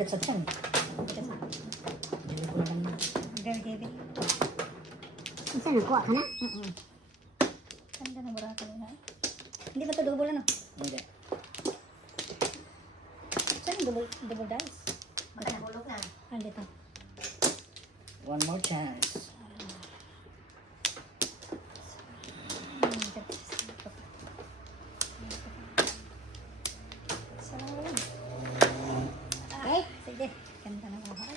Mabigat sa tiyan. Very heavy. Saan nakuha ka na? Ganda ng barako nila. Hindi ba ito double ano? Hindi. Saan yung double dice? Magkabulog na. Dito. One more chance. Ay, sige. Ganda ng barako.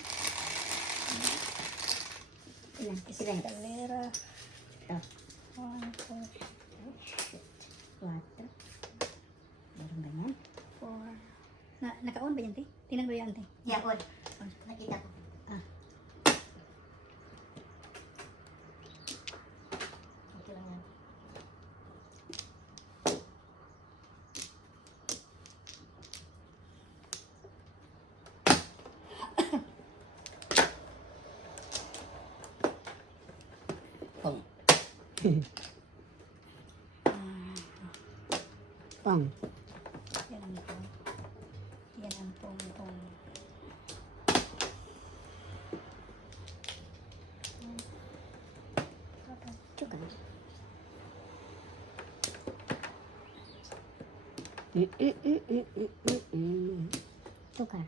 Ilan? Escalera. Ito. 1, 2, 4. Meron ba yan? 4. Naka-on ba yan, te? Tingnan mo yan, te. Yakod. Nakita ko. Ito lang yan. Pong. Pong. Yan ang pong. Yan ang pong. Tsuka. Tukar.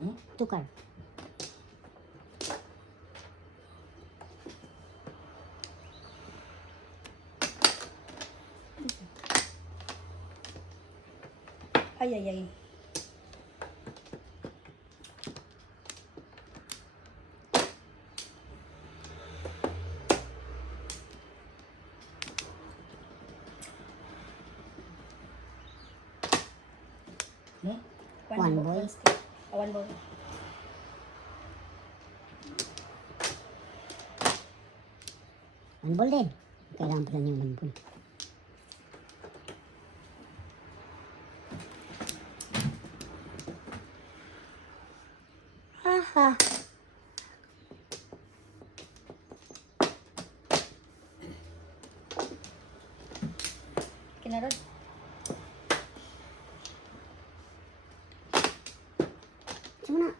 Hmm? Tukar. Ay, ay, ay. Hmm? One ball. One stick. One ball. Manbol din. Kailangan pala niyong manbol. Haha. Kinarod. Sino na?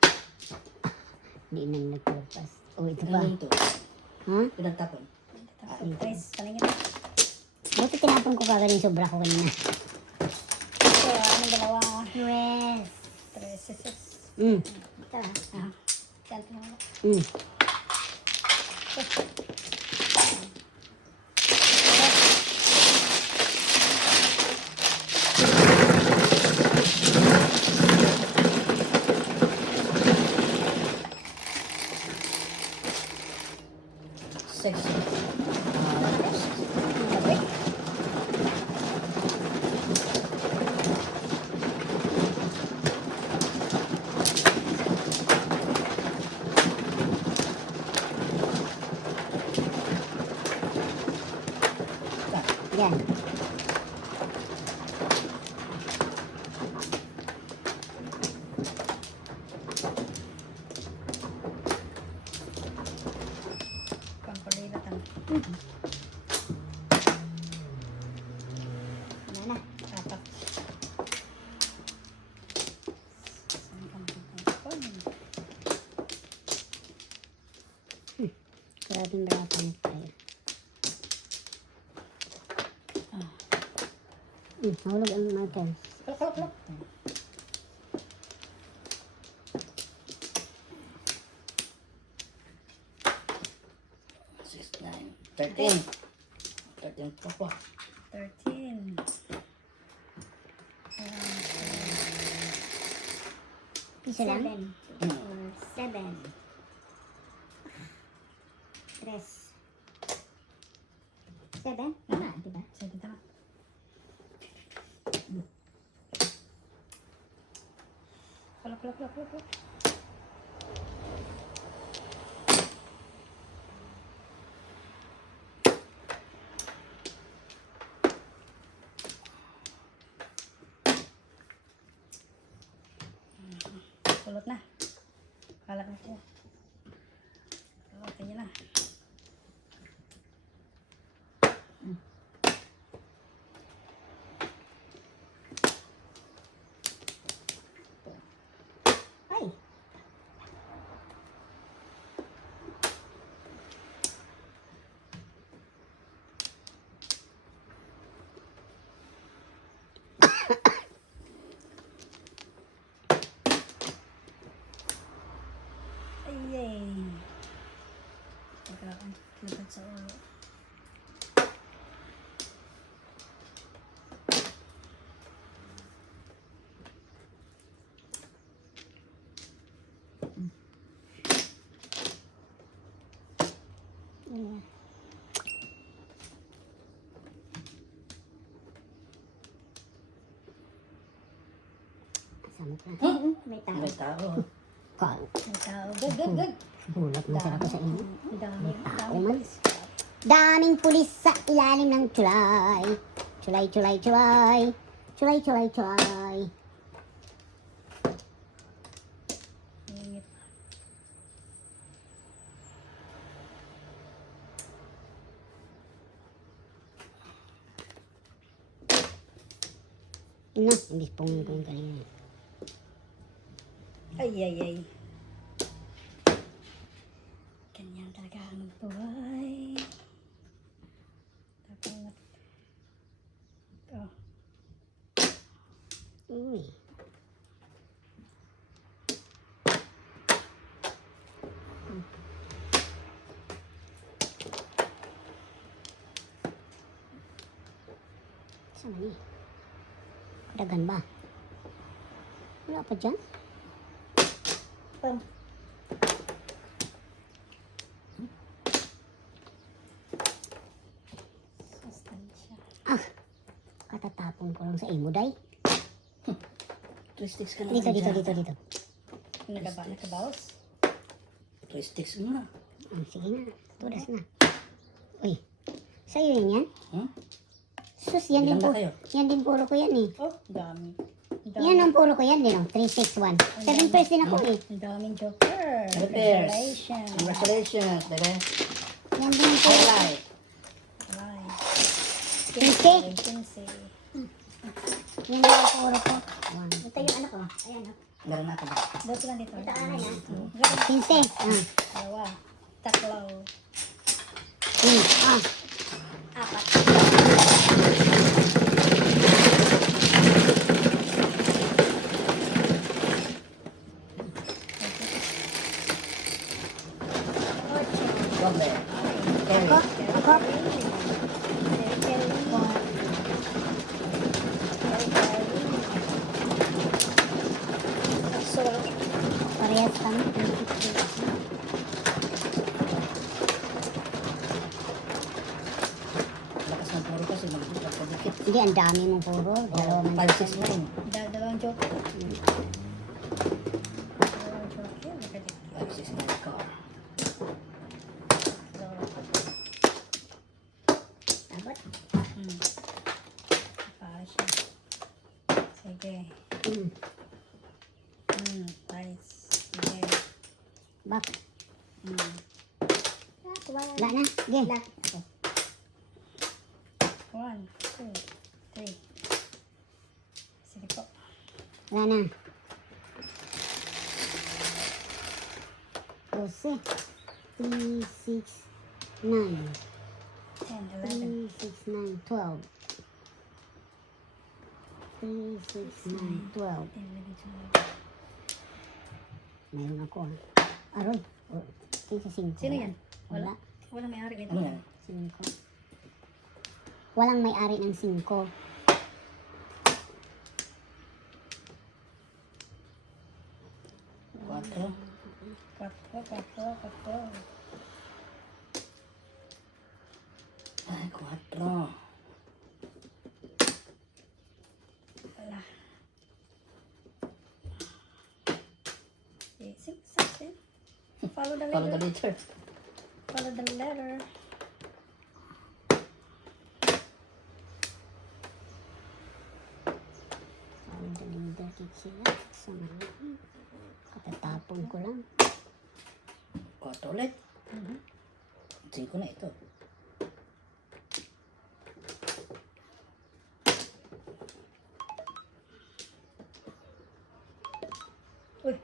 Hindi na nagpalagpas. Oh, ito ba? Ano ito? Ha? Pinagtapon. Tres. Palingin. Buti tinapon ko kagad yung sobra ko kanina. So, anong dalawa? Yes. Tres. Ito Ah. Yan, tingnan mo. Sexy. Yan. Pampalilat ang Ano na? apat. Saan ka magpapon? Grabing balapan tayo. Mahulog ang Michael. Kulok. 6, 9, 13. 13 pa pa. 13. Isa lang? 7. 3. 7? Tama, di ba? 7 tama. Kulok. Kulot na. Kalat na siya. Okay niya na. Ay! Laban sa ulo. Ayan. Asam ka. May tao. May tao. Kal. May tao. Good, good, good. Bulat mo sarap sa inyo. Ang dami. Ang Tao dami. man. Daming pulis sa ilalim ng tulay. Tulay, tulay, tulay. Tulay, tulay, tulay. Ingit. No, hindi pong ko yung kanina. Ay, ay, ay. Ganyan talaga ang buhay. Tapos, oh. Uy. Sama ni? Dagan ba? Wala pa dyan? Pam. Sustansya. Ah! Katatapon ko lang sa imo, day. Twistics ka na. Dito, dito, dito, dito. Nakabawas? Twistics mo na. Ah, sige na. Tudas na. Uy. Sa'yo yun yan? Hmm? Sus, yan din Ilan po. ba kayo? Yan din puro ko yan eh. Oh, dami. Ang dami. Yan ang puro ko yan din oh. 3, 6, 1. 7 pairs din ako eh. Ang daming joker. Good pairs. Congratulations. Congratulations, bebe. Yan din ang puro. Highlight. Alay. 15. 15. Yan din ang puro ko. 1. Ito yung ano ko. Ayan oh. Meron na ako ba? Dito lang dito. Ito akin ah. Ganun. 15. Ah. Dalawa. Tatlo. Ah. Apat. Doble. Ako? Ako? Parehas kami. Lakas ng puro kasi magdikit. Hindi, ang dami mong puro. Dalawa man. 5, 6 na yun. Dalawang joker. Dalawang joker. 5, 6 na ikaw. Abot. Para siya. Sige. Nice. Sige. Bak. Wala. Wala na. Sige. 1, 2, 3. Sige po. Wala na. 12. 3, 6, 9. 10, 3, 11. 6, 9, 12. 3, 6, 9, 12. 10, 11, 12. Mayroon ako. Aroy. Sino yan? Wala. Wala may-ari dito. Ano yan? 5. Walang may-ari ng 5. 4. 4. Ay, 4. Wala. 6, 7. Follow the Follow the letter. leader. Follow the letter. Ang daling-dakit sila. Sa mga. Katatapon ko lang. 4 ulit. 5 na ito. Uy.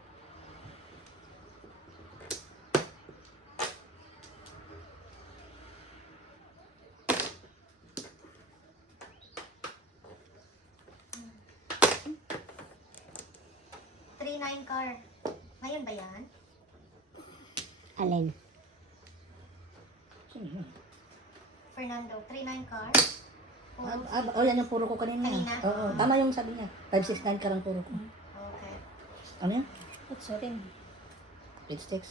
car. Ngayon ba yan? Alin? Fernando, 3-9 cards. Yan yung puro ko kanina. Kanina? Oo, tama yung sabi niya. 5-6-9 ka lang puro ko. Okay. Ano yan? Utso rin. Split sticks.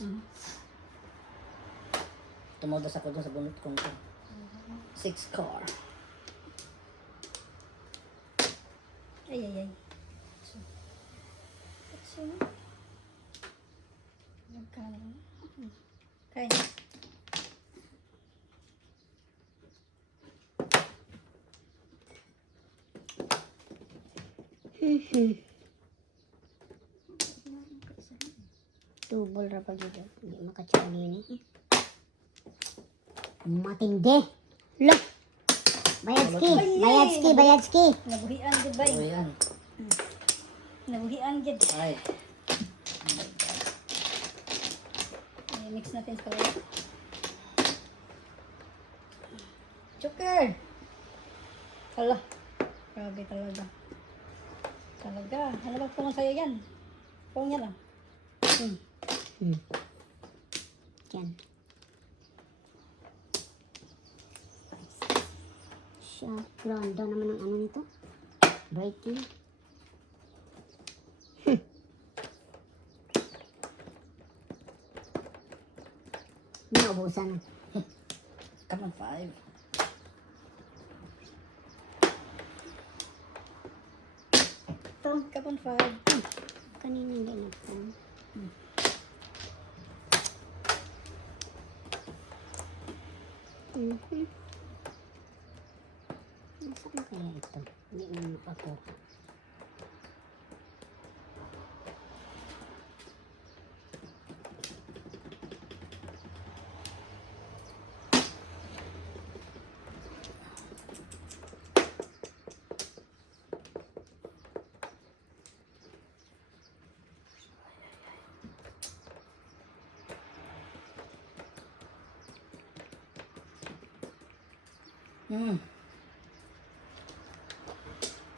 Tumodas ako dun sa bunot kong ko. 6 car. Ay. Utso na. Magkano? Okay. Tubol ra pag dito. Hindi makatsali ni. Matindi. Look. Bayadski. Nabuhian gid bay. Oo yan. Nabuhian gid. Ay. Mix natin sa kawala. Joker! Hala. Grabe talaga. Ano ba pong sa'yo yan? Pong yan lang. Yan. Siya. Ganda naman ang ano nito. Breaking. Naubusan. Come on, 5. Ito, kapon 5. Kanina hindi na po. Nasaan kaya ito? Hindi mo makakuha.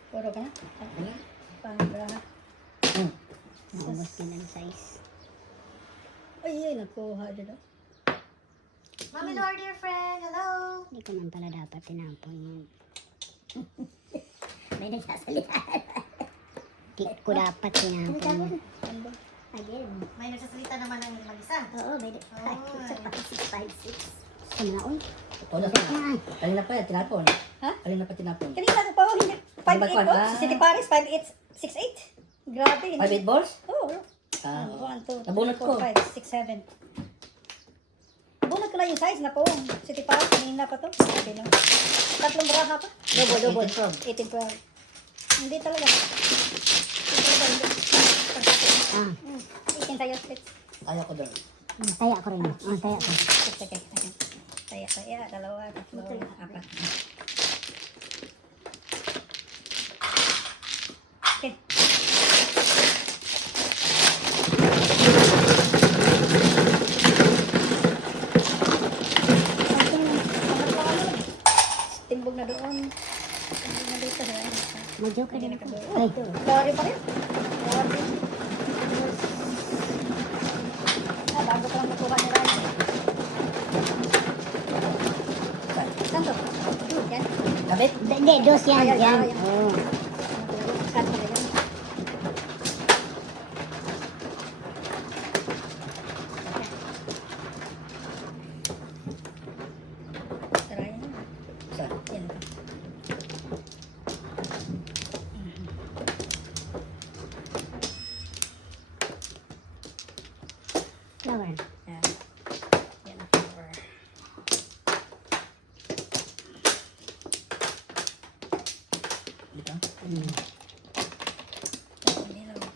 Puro ka na? Ano? Pangga. Naubos din ang size. Ay, nakuha dito. Mami Lord, dear friend, hello! Hindi ko man pala dapat tinapon yun. May nagsasalita. Hindi ko dapat tinapon yun. Ano ba? Again. May nagsasalita naman ng mag-isa. Oo, may 5-6. Sumlaon. O, nasa. Kanina pa yan, tinapon. Ha? Kanina pa tinapon. Kanina ko pa, hindi. 5'8 Ano ba, po? ah? Si City Paris, 5'8", 6'8". Grabe. 5-8 balls? Oo. Ah, 1, 2, nabunot 3, ko. 4, 5, 6, 7. Bunot ko na yung size na po. City Paris, kanina pa to. Sabi nyo. Tatlong baraha pa. Double. 18, 18, 12. Hindi talaga. Hindi talaga, hindi. Ah, 18 tayo, split. ayaw ko doon. taya ko rin. Taya ko. Okay. Saya, dalawa, tatlo, apat. Okay. Timbog na doon. Timbog na dito. May joke Hindi rin. na kadoon. Ay, Sorry pa rin. Sorry. Bago ko lang nakuha ni Ryan. Saan to? Yan. Kabit? hindi, dos yan. Ayan, Yan. ayan. Oh. Saan pala yan? Tara yan. Saan? Yan. Flower. Yan. Yan ang cover. Dito? Bilog.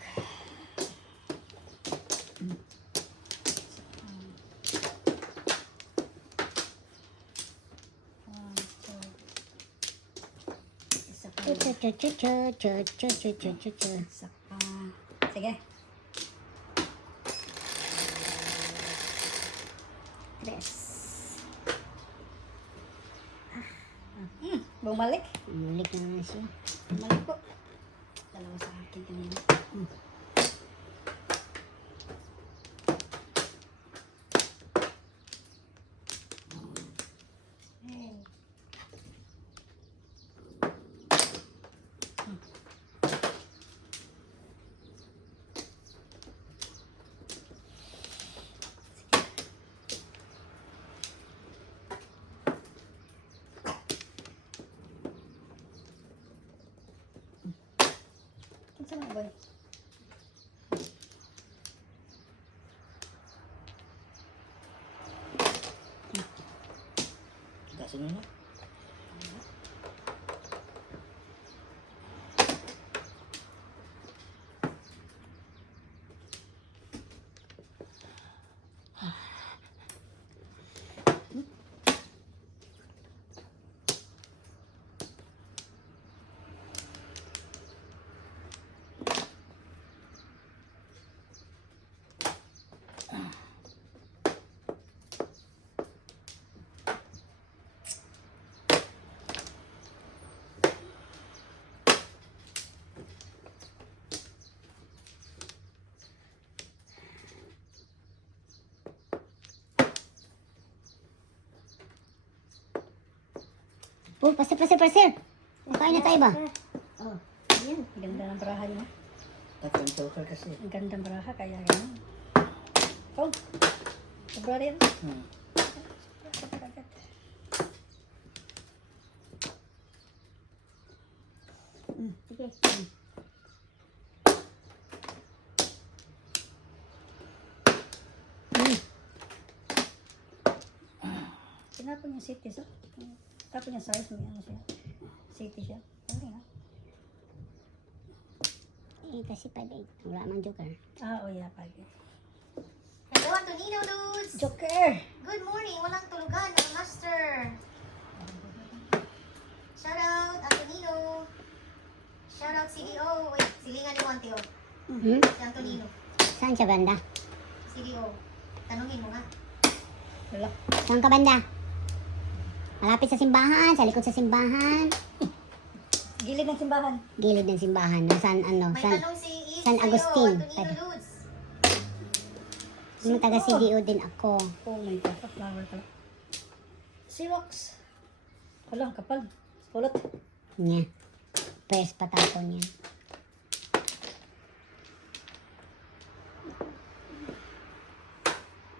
Isa pa. Isa pa. Sige. Tres. Bumalik. Mulik na nga siya. Bumalik po. Dalawa sa akin kanina. Saan ang boy? Gasin mo na. Oh, pasir. Makain na tayo ba? Oh, yan. Ganda ng baraha niya. Tatlong joker kasi. Ang ganda ng baraha, kaya ganun. Oh, sobra rin. Hmm. Sige. Tinapon yung city, so. Tapon yung size, may ano siya. City siya. Okay, ha? Eh, kasi 5'8". Wala man joker. Ah, oh yeah, pag. Hello, Antonino Dudes! Joker! Good morning! Walang tulugan ng master! Shout out, Antonino! Shout out, CDO! Wait, silingan ni Wanteo. Hmm? Si Antonino. Saan siya banda? CDO. Tanungin mo nga. Wala. Saan ka banda? Malapit sa simbahan, sa likod sa simbahan. Gilid ng simbahan. Gilid ng simbahan. No? San, ano, May san, tanong si Eve San sa'yo, Agustin. Antonino Dudes. yung taga CDO din ako. Oh my God, flower pala. Xerox. Wala, ang kapal. Pulot. Niya. First patapon niya.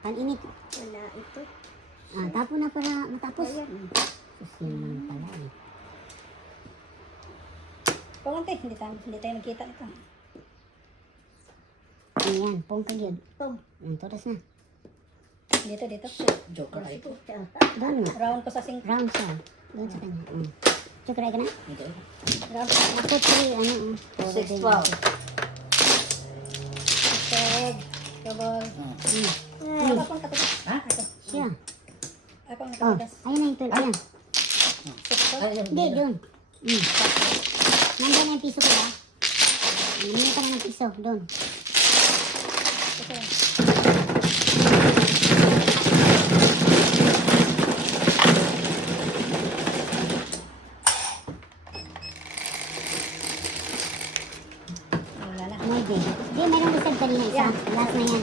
Pan-init. Wala ito. Ah, tapon na para matapos. Susi naman pala eh. Pangante, hindi tayo magkita nito. Ayan, pong kagyan. Pong. Turas na. Dito. Joker ay ito. Doon nga. Round ko sa sink. Round siya. Doon sa kanya. Chukray ka na? Hindi. Round ko. Ako 3, ano. 6-12. Tag. Double. Ako ang katugas. Ha? Ako. Siya. Ako ang Oh, katugas. ayun na yung tulad. Ayan. Ay, yun. Hindi, doon. Nandun na yung piso ko ba? Namili ka na ng piso. Doon. Wala na. May din. Hindi, meron lisag kanina isa. Last na yan.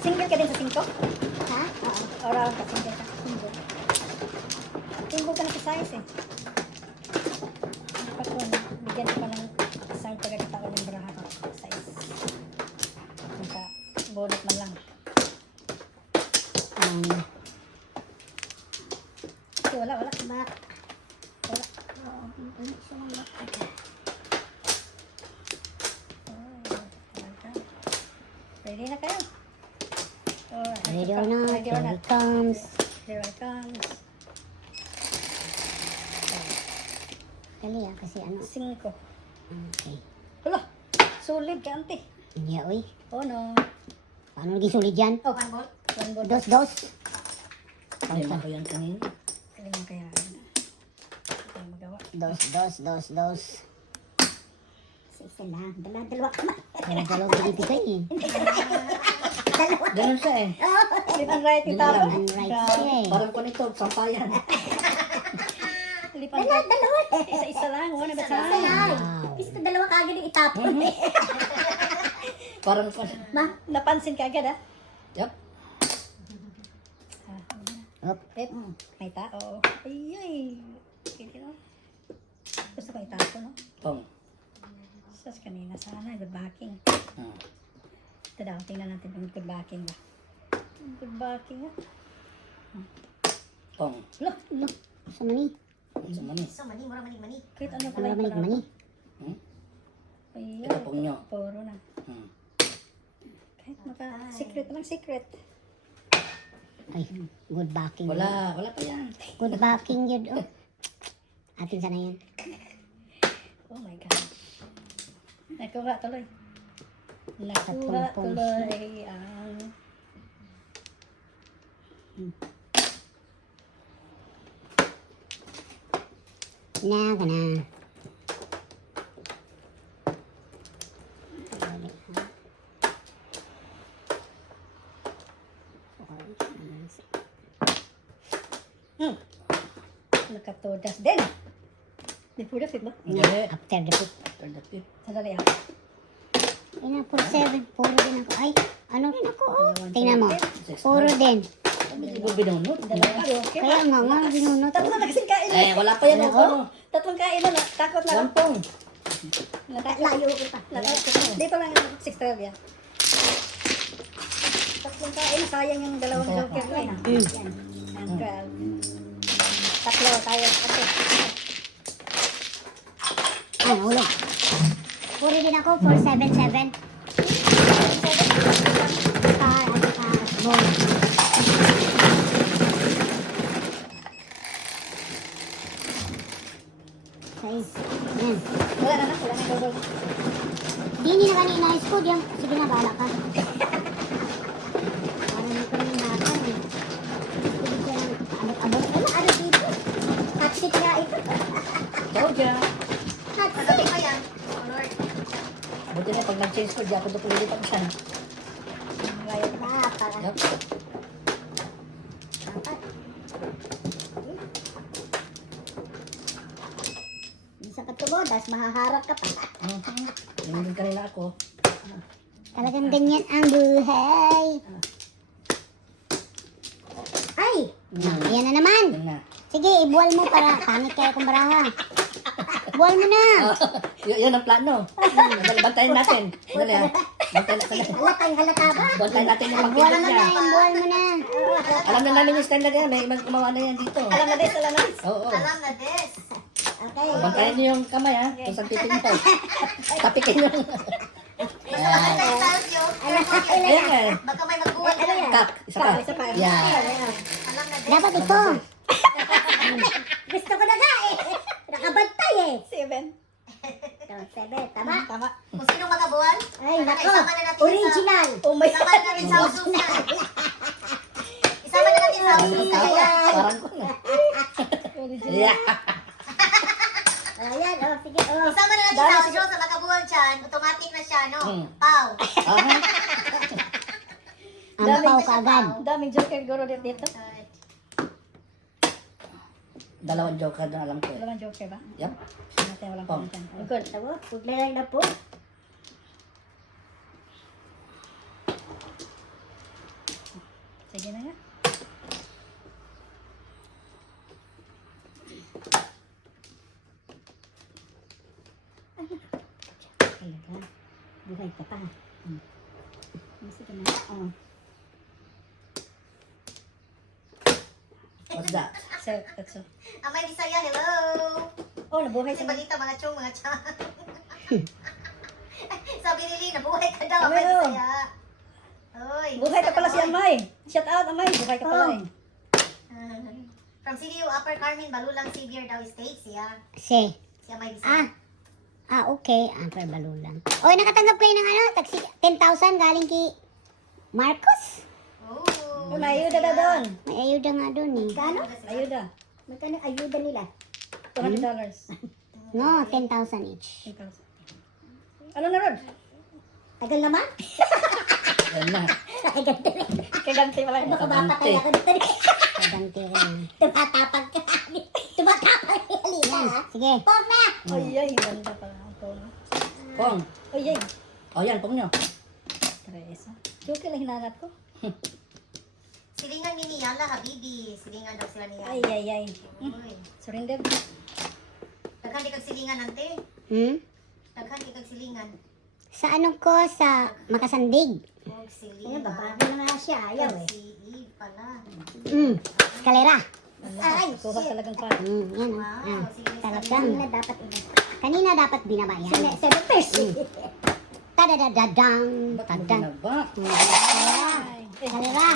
Single ka din sa 5? Ha? Oo. O round ka, single ka. Single ka na sa size eh. Dapat ko, bigyan ko pa ng isang pagkakataon ng baraha ko. Size. Naka, bonus man lang. Kasi wala. Ba? Wala. Oo. Ano siya lang ba? Ready na kayo? Alright. Ready or not, Ready or here not. it comes. Here it comes. Dali kasi ano. 5. Okay. Hala! Solid ka, ante. Yeah, uy. Oh no. Paano naging sulit yan? Oh, One ball. one board. Dos. Lima ko yan kanina. Kailan mo kaya? Hindi tayo magawa. Dos. Sa isa lang. Dalawa ka man. Dalawang pinipigay eh. Ganun siya eh. Lip and right yung taro. Ang right siya eh. Parang ko nito, sampayan. Lip and right. Isa-isa lang. One at a time. Wow. Gusto dalawa kagad yung itapon eh. Parang ko. Napansin ka agad ah. Yup. Up. Eh, may tao. Ay. Hindi no. Gusto ko itapo no. Pong. Sas kanina sana. Good backing. Ito daw, tingnan natin kung good backing ba. Good backing ah. Pong. Look, look. Sa mani. Sa manis. So, mani, mura mani. Kahit ano Ano naman yung mani? Hmm? Ayan. Ito pong nyo. Puro na. Hmm. Kahit secret lang, secret. Ay, good backing. Wala pa yan. Good backing yun. Oh. Atin sana yan. Oh my God. Nakuha tuloy. Nakuha Tatlong tuloy ang... Na ka na. Nakatodas din. Di po na fit ba? Hindi. After the pit. After the pit. Sandali ah. Ay na, 47. Puro din ako. Ay, ano rin ako? Oh. Tingnan mo. Puro din. Hindi ko binunod. Dalawa. Okay. Kaya nga, binunot. Tatlo na kasing kain. Eh, wala pa yan. Oh. Tatlong kain na. Takot na. One pong. Layo ko pa. Dito lang yung 612 yan. Tatlong kain. Sayang yung dalawang joker ko eh. Yan. And 12. Tatlo tayo. Okay. Ay, ulit. Puro din ako, 477. Ball. Size. Yan. Wala na. Wala na double. Di ni na kanina is food yan. Sige na, bahala ka. Parang hindi ko rin nakan eh. Sige siya ng abot-abot. Wala, dito. Tatsit nga ito. Told ya. Magabi pa yan. Oh, Lord. Buti na pag nag-change ko, di ako doon ulit ang siya. Layo pa. Para. Yup. Dapat. Minsan ka tumodas, mahaharap ka pa. Yung din kanina ako. Talagang ganyan ang buhay. Ay! Ayan na naman. Yan na. Sige, ibuwal mo para pangit kayo kung baraha. Buwal mo na. Yan ang plano. Bantayin natin. Dali ha. Bantayin natin. Halata ba? Bantayin natin yung Buwal pagpindot mo niya. na, buwal mo na. Alam na namin yung style na ganyan. May ibang gumawa na yan dito. Alam na this, alam na this. Oo. Alam na this. Okay. Bantayan niyo yung kamay ha. Kung saan titingin. Tapikin yung... Basta makita yung styles nyo. Ayan nga. Baka may magbuwag Ano na. yan? Kak. Isa pa. Isa pa. Yan. Alam na this. Dapat ito. Gusto ko na nga eh. Nakabantay eh. 7. So, 7, tama? Tama. Kung sinong magabuwan, Ay, nako. isama na natin Original. Oh my Isama na natin sa usos na. Isama na natin sa usos na yan. Parang ko na. Original. Yeah. Ayan, oh, sige, oh. Isama na natin sa usos sa magabuwan dyan. Automatic na siya, no? Pow. Aha. Ang pau ka agad. Ang daming joker guro dito. Dalawang joker na alam ko. eh. Dalawang joker ba? Yup. Natin walang Oh. pangkan. Good. Tama? Puglayan na po. Sige na nga. Talaga. Buhay ka pa. Sige na. Oh. What's that? So, that's all. Amay Bisaya, hello. Oh, nabuhay Kasi sa balita mga chong, mga chang. Sabi ni Lee, nabuhay ka daw, Amay, Amay oh. Bisaya. Oy, Buhay ka pala si Amay. Amay. Shout out, Amay. Buhay ka pala Oh. eh. From CDU Upper Carmen, Balulang, Xavier daw States, yeah. Si. Si Amay Bisaya. Okay. Anchor Balulang. Oy, nakatanggap kayo ng ano? Taxi 10,000 galing kay Marcos. Oh. Oh, may ayuda na doon. May ayuda nga doon eh. Ano? Ayuda. Magkano ayuda nila? $200. No, 10,000 each. 10,000. Ano na ron? Tagal naman? Yan na. Kaganti pala. Baka mapatay ako dito. Kaganti rin. Tumatapag ka. Tumatapag ka. Yan. Sige. Pog na! Ay, ay, ganda pala ang phone. Pong. Ay, ay. O yan, pong nyo. Teresa. Joker lang hinanap ko. Silingan ni Yala, Habibi. Silingan daw sila ni Ay, Yala. ay, ay. Uy. Surrender. Daghan di kag silingan, ante. Hmm? Daghan di kag silingan. Sa ano ko, sa Makasandig. Huwag si Ano Lina. ba? Bago na nga siya. Ayaw eh. Si Eve pala. Kalera. Ay, kuha talagang pa. Yan o. Wow, sige. Talagang. Kanina dapat iba. Kanina dapat binaba yan. 7 pesos. Tadadadadang. Ba't mo Tadang. binaba? Kalera.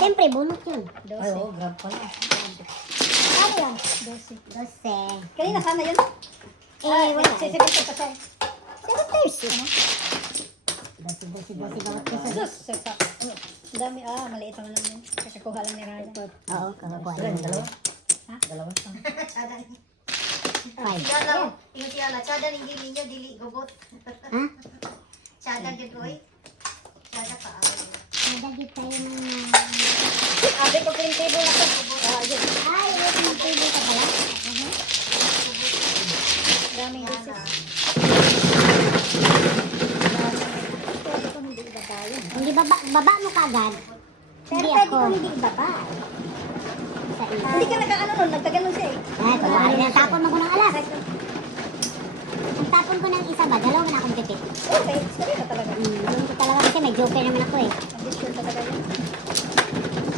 Siyempre, bunot yun. Ay, oo, grab pala. Ano yan? 12. 12. Kanina sana yun? Wala. 7 pesos pa siya. 7 pesos. 12 bawat peso. Sus! Ang dami. Maliit naman naman. Kakakuha lang ni Raya. Oo, kakakuha. Ilan? Dalawa? Ha? Dalawa? Chada. 5. Yala, yung si Yala. Chada rin gili niyo, dili gubot. Ha? Chada gid oy. Chada pa. Madagit tayo ng... Abi ko clean table na to. Yun. Ay, wait, may table ka pala. Daming Yala. dishes. Pwede ko hindi ibaba yun. Hindi baba mo kagad. Pero Hindi pwede ako. ko hindi ibaba. Sa iyo. Hindi ka nagkaano nun. Nagkaganon siya eh. Ay, kumari na. Tapon mo ko ng alas. Ang tapon ko ng isa ba? Dalawa na akong pipit. Okay. Sorry na talaga. Doon ko talaga kasi may joker naman ako eh. Ambisyon talaga yun.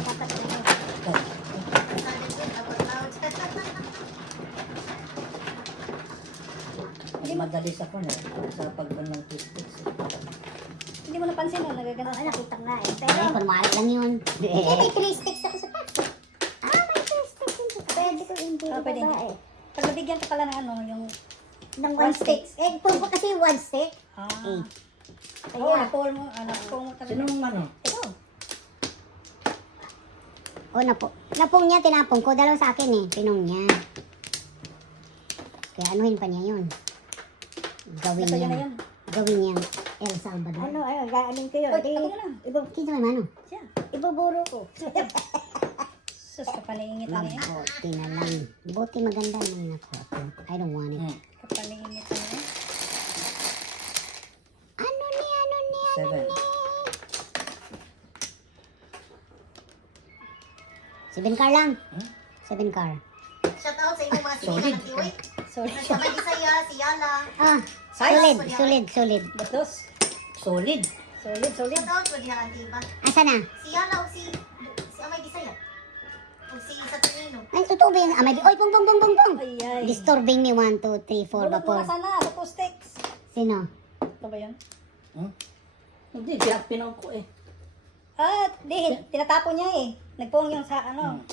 Dapat yun. Chada gid dapat loud. Mas madali sa ko sa pagban ng twisties. Hindi mo napansin mo. Nagaganon siya. Nakita nga eh. Ay, kunwari lang yun. may 3 sticks ako sa paso. May 2 sticks yun sa Pwede ko hindi pwede ibaba hindi. eh. Pag nabigyan ka pala ng ano, yung... Ng 1 stick. puro ko kasi 1 stick. Oo, Kaya, na-pour mo. Na-pour mo talaga. Sinong ano? Ito. napong niya, tinapong ko. Dalawa sa akin eh. Pinong niya. Kaya anuhin pa niya yun. Gawin Basta yun na niya. yun. Gawin niya El Salvador. Gaanin ko yun. Ako na lang. Kita naman ano? Siya. Ibuburo ko. Sus, kapalingit na eh. Buti na lang. Buti maganda naman ako. I don't want it. Kapalingit na eh. Ano ni? 7. 7 car lang. Huh? 7 car. Shout out sa inyo mga Solid. sinilang tiwi. Sorry. Sa Bisaya, si Yala. Solid. Batos. Solid. Solid. Shout out sa diha Antiba. Asa na? Si Yala o si Amay Bisaya. O si Saturnino. Ay, totoo ba yun? Oy, pong. Ay, ay. Disturbing me 1, 2, 3, 4, Bulot mo na vapor. sana. Sa 2 sticks. Sino? Ito ba yun? Hindi, kaya pinang ko eh. Di. Tinatapon niya eh. Nagpong yung sa ano.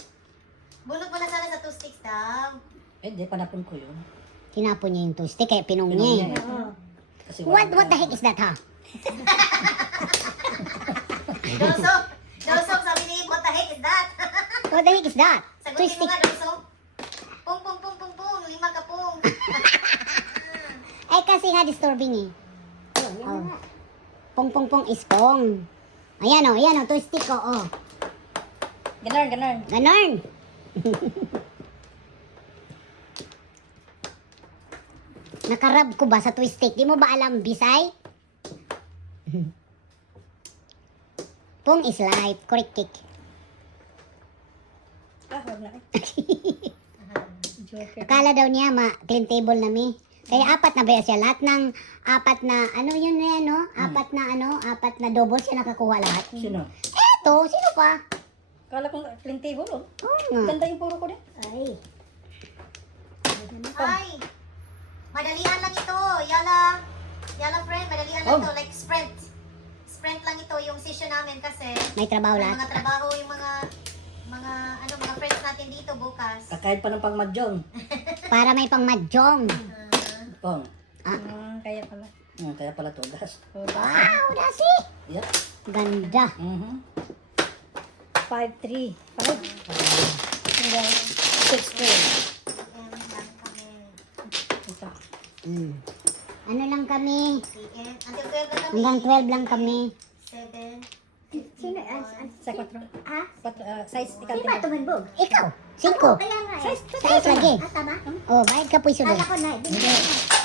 Bulot mo na sana sa 2 sticks daw. Eh, di, panapon ko yun. Tinapon niya yung toasty, kaya pinong Pinong niya niya eh. Oo. Kasi What the heck is that, ha? Dosong, sabi ni what the heck is that? What the heck is that? Sagutin mo Toasty. nga, Dosong. Pung, 5 ka pung. Ay, kasi nga disturbing eh. Oh. Pong is pong. Ayan o, toasty ko, oh. Ganon. Ganon. Nakarab ko ba sa twistic? Di mo ba alam, Bisay? Pong is life. Correct kick. Wag na eh. Joker. Akala daw niya clean table na mi. Kaya 4 na ba siya? Lahat ng 4 na, ano yun na yan, no? 4 na double siya nakakuha lahat. Sino? Eto, sino pa? Kala kong clean table oh. Oo nga. Ganda yung puro ko din. Ay. Ay, madalian lang ito. Yala friend, madalian lang ito. Like sprint. Sprint lang ito yung session namin kasi May trabaho may lahat. mga trabaho yung mga friends natin dito bukas. Kakain pa ng pangmadyong. Para may pang madjong. Pong. Kaya pala. Kaya pala tugas. Wow, dasi. Yep. Ganda. 5-3. 5. 6 Ito. Ano lang kami? Until 12 na kami. Hanggang 12 lang kami. 7. Sino? Sa 4. Size ikaw. tumibog? Ikaw. 5. Size lagi. Tama? Oh, bayad ka po iso doon. na.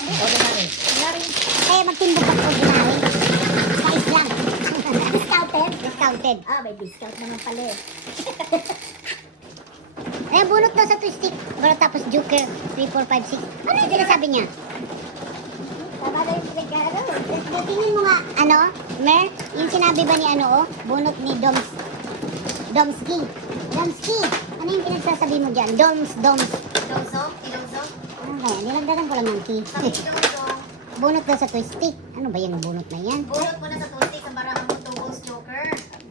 Ordinary. Kaya magtimbog ka ordinary. Size lang. Discounted. May discount naman pala eh. Eh, bunot daw sa twistic. Pero tapos joker, 3, 4, 5, 6. Ano yung sinasabi niya? Tama na yung pinagkano. Tingin mo nga, ano, Mer, yung sinabi ba ni ano, bunot ni Domski. Domski, ano yung pinagsasabi mo dyan? Doms. Ilongzo? Ano ba yan? Nilagdagan ko lang ng tea. Sabi ni Ilongzo, Bunot daw sa twistic. Ano ba yung bunot na yan? bunot mo na sa toothpick ang barahan mo tools joker.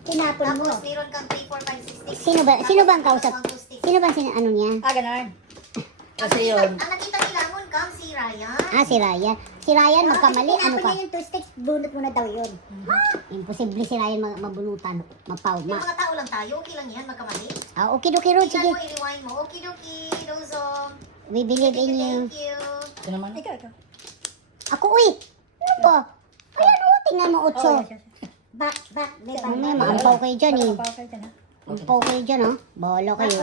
Tinapon mo. Tapos meron kang 3, 4, 5, 6 sticks. Sino ba ang kausap? Ang toothpick. Sino ba ano niya? Ganon. Kasi yun, Ang nakita nila mo, Kam, si Ryan. Ah, si Ryan. Si Ryan magkamali. Ano pa? yung twistic, bunot mo na daw yun. Imposible si Ryan mabunutan. Mapaw. Yung mga tao lang tayo, okay lang yan, magkamali. Ah, okay, Rod. Tingnan Sige. mo, i-rewind mo. Okidoki, Dozong. We believe in you. Thank you. ito naman. Ikaw. Ako, uy. Ano ba? Ayan, oh. Tingnan mo, Otso. Back. Mamaya, maampaw kayo dyan, eh. Maampaw kayo dyan, ha? Maampaw kayo dyan, oh. Bahala kayo.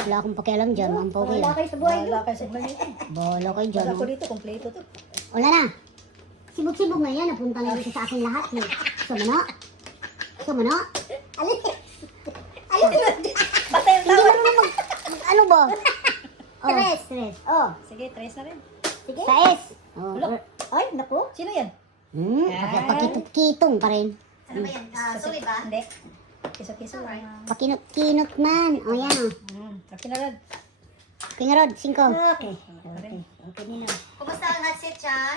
Wala akong pakialam dyan. Maampaw kayo. kayo sa buhay nyo. Wala kayo sa buhay nyo. Bahala kayo dyan, Wala ko oh. dito, kompleto to. Wala na. Sibog-sibog na yan. Napunta na dito sa akin lahat, eh. Sumano? Patay ang Hindi tawa. mo naman ano ba? Oh. Tres. Oh. Sige, tres na rin. Sige. Sa S. Oh. Wala. Ay, naku. Sino yan? Pakitot-kitong pa rin. Ano ba yan? Solid ba? Hindi. Kiso-kiso lang. Pakinot-kinot man. O yan, oh. Okay na rin. King Rod, 5. Okay. Okay nina. Kumusta ang hot seat, Chan?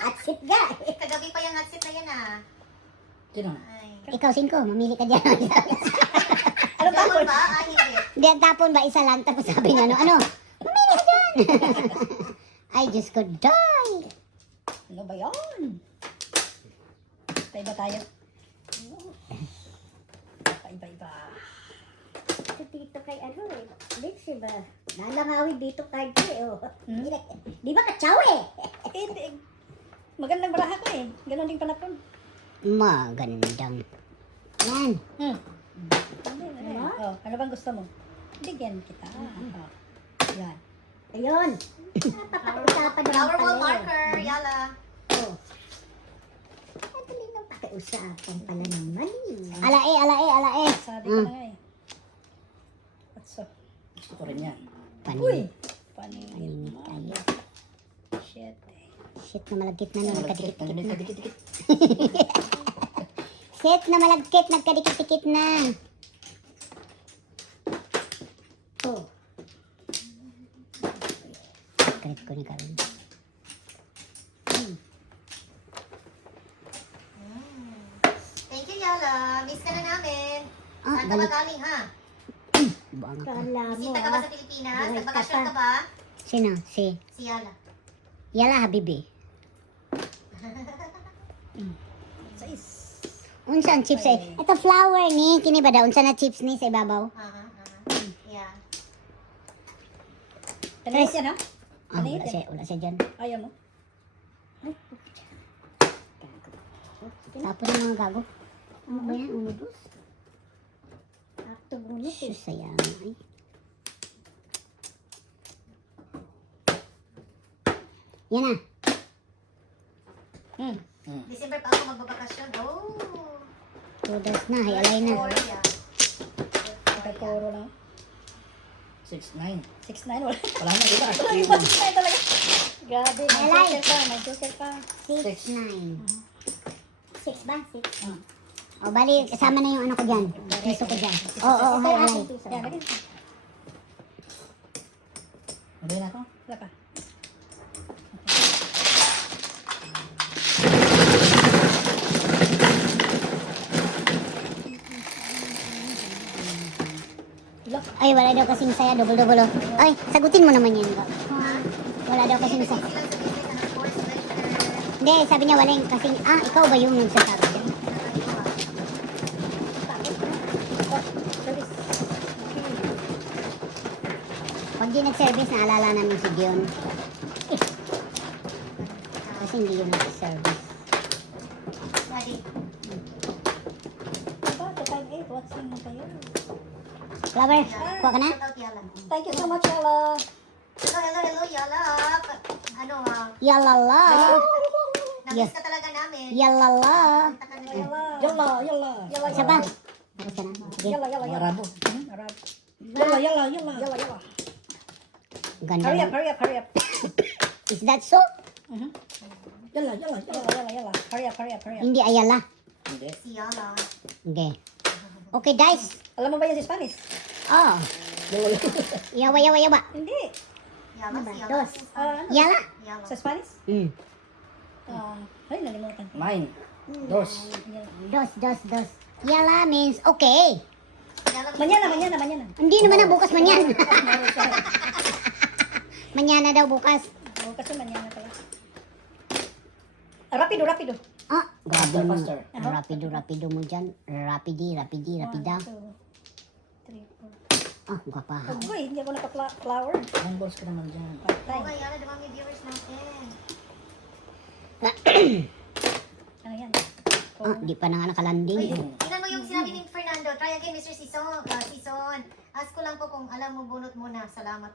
At sit ga. Kagabi pa yung hot seat na yan, ah. Sino? Ay. Ikaw, 5. Mamili ka dyan. Ano ba? Ganun ba? Ah, hindi. Hindi, ang tapon ba? Isa lang. Tapos sabi niya, ano? Mamili ka dyan. I just could die. Ano ba yan? Tayo ba tayo? Iba-iba. Dito kay ano eh. Litsi ba? Nalangawin dito kay oh. Di ba katsaw eh? Hindi. Magandang baraha ko eh. Ganon din pala po. Magandang. Yan. Oh, ano bang gusto mo? Bigyan kita. Oh. Yan. Ayun. Napapag-usapan naman Flower wall pala eh. marker, Yala. Oh. Madali nang pakiusapan pala naman eh. Alae. Sabi ko na nga eh. What's up? Gusto ko rin yan. Uy! Paninit Paninit. tayo. Shit eh. Shit na malagkit na. Nagkadikit-dikit na. Kadikit-dikit. Shit na malagkit. Nagkadikit-dikit na. Oh. Kalit ko ni Karin. Thank you, Yala. Miss ka na namin. Ah, Saan ka ba balik. galing, ha? Buang ako. Kala mo Bisita ka ba ah. sa Pilipinas? Buhay Nagbakasyon ka ka ba? Sino? Si Si Yala. Yala Habibi. Sais. Unsa ang chips ay? Ito flower ni. Kini ba daw? Unsa na chips ni sa ibabaw? Yeah. Tanis yan ha? Ah, Ano yun? wala siya dyan. Ayaw mo? Tapos ng mga gago. Ano ba yan? Umubos? Akto bunit eh. Sus, sayang. Ay. Yan na. December pa ako magbabakasyon. Oh! Tudas na. Hayalay na. Korea. Nagkapuro lang. 6'9". 6'9" wala. Wala na, iba. Wala iba 6'9" talaga. Grabe. Alay. May joker pa. 6'9". 6 ba? 6. O, bali, kasama na yung ano ko dyan. Piso ko dyan. Oo, hayalay. Yan, lagyan. Hindi na ako. Wala pa. Ay, wala daw kasing saya. Double-double. Ay, sagutin mo naman yan. Ba? Wala daw kasing saya. Silang sa business and of course, lecture. Hindi, sabi niya wala yung kasing, ikaw ba yung nagsasabi dyan? Pag di nag-service, naalala namin si Dion. Kasi hindi yun nag-service. Daddy. Diba? 258. What's in mo kayo? Flower, kuha ka na? Shout out, Yala. Thank you so much, Ella. Hello, Yala. Ano, Yalala! namiss ka talaga namin. Yalala! Punta ka na rin. Yalla. Isa pa? Tapos ka na? Sige. Yalla. Mga rabo. Arab. Yalla. Yalla. Ganda Hurry na. up. Is that so? Yala, yala, yala. Yala. Hurry up. Hindi Ayala. Hindi. Si Yala. Okay. Okay, guys. Alam mo ba yan sa Spanish? Oh. Yawa. Hindi. Yala, si Yala. Dos. Ano? Yala. Yala. Sa Spanish? Mm. Ay, nalimutan. Mine. Dos. Dos. Yala means okay. Yala. Mañana. Hindi naman na bukas manyan. Manyana daw bukas. Oh, kasi mañana pala. Rapido. Ah, grabe mo. Faster. Rapido mo dyan. Rapida. 1, 2, 3, 4. Ah, gwapa. Agoy, hindi ako naka-flower. Ilang balls ka naman dyan? Patay. Okay, Yala, diba may viewers natin? Ano yan? Ah, di pa na nga Uy, nakalanding. tingnan mo yung sinabi ni Fernando. Try again, Mr. Sison. Ask ko lang po kung alam mo, bunot mo na. Salamat.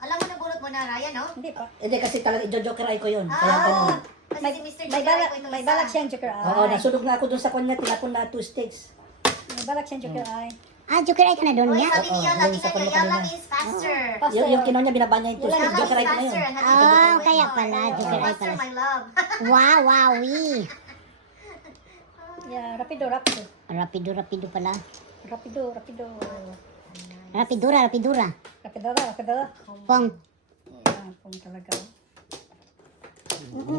Alam mo na bunot mo na, Ryan, no? Hindi pa. Hindi kasi talaga i-jokeray ko yun. Kaya ganun. Kasi si Mr. May Joker balak, ko itong may isa. balak siyang joker eye. Oo, nasunog na ako dun sa kanya. Tinapon na 2 sticks. May balak siyang joker eye. Ah, joker ay ka na doon Uy, niya? sabi ni Oo, Yala, yung sa tingnan nyo, kanya Yala kanina. means faster. Faster. Yung kinaw niya, binaba niya yung 2 Yala sticks. means Jokeray ko na yun. faster. and Ah, nandito kaya ko. pala, Oh, joker eye faster, pala. my love. Wawi. Yeah, rapido. Rapido pala. Rapido. Rapidura. Rapido. Pong. Pong talaga.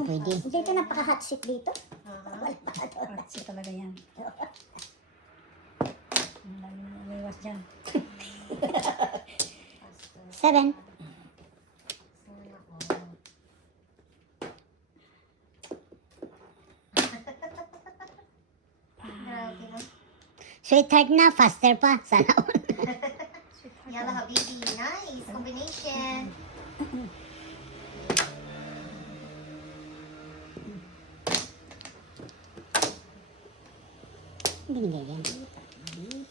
Pwede. Hindi ito napaka-hot seat dito. Artsy talaga yan. Ang dami na umiwas dyan. 7. Grabe na. Sweetheart na, faster pa. Sana all. Yala Habibi, nice combination. Hindi ganyan.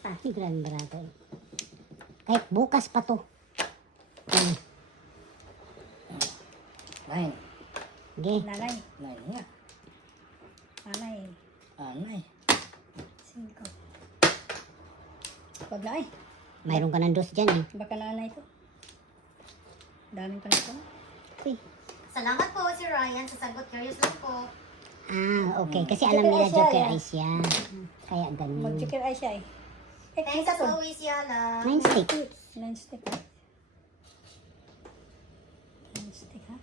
Hindi grabe barato. Kahit bukas pa to. Hmm. 9. Okay. Nanay. 9 nga. Nanay. Anay. 5. Wag na eh. Mayroon ka ng dos dyan eh. Baka nanay to. Daming pa nito. Uy. Salamat po si Ryan sa sagot. Curious lang po. Ah, okay. Kasi alam nila joker eye siya. Kaya ganun. Mag-joker eye siya eh. Thanks as always, Yala. 9 stick. 9 stick ha. 9 stick ha.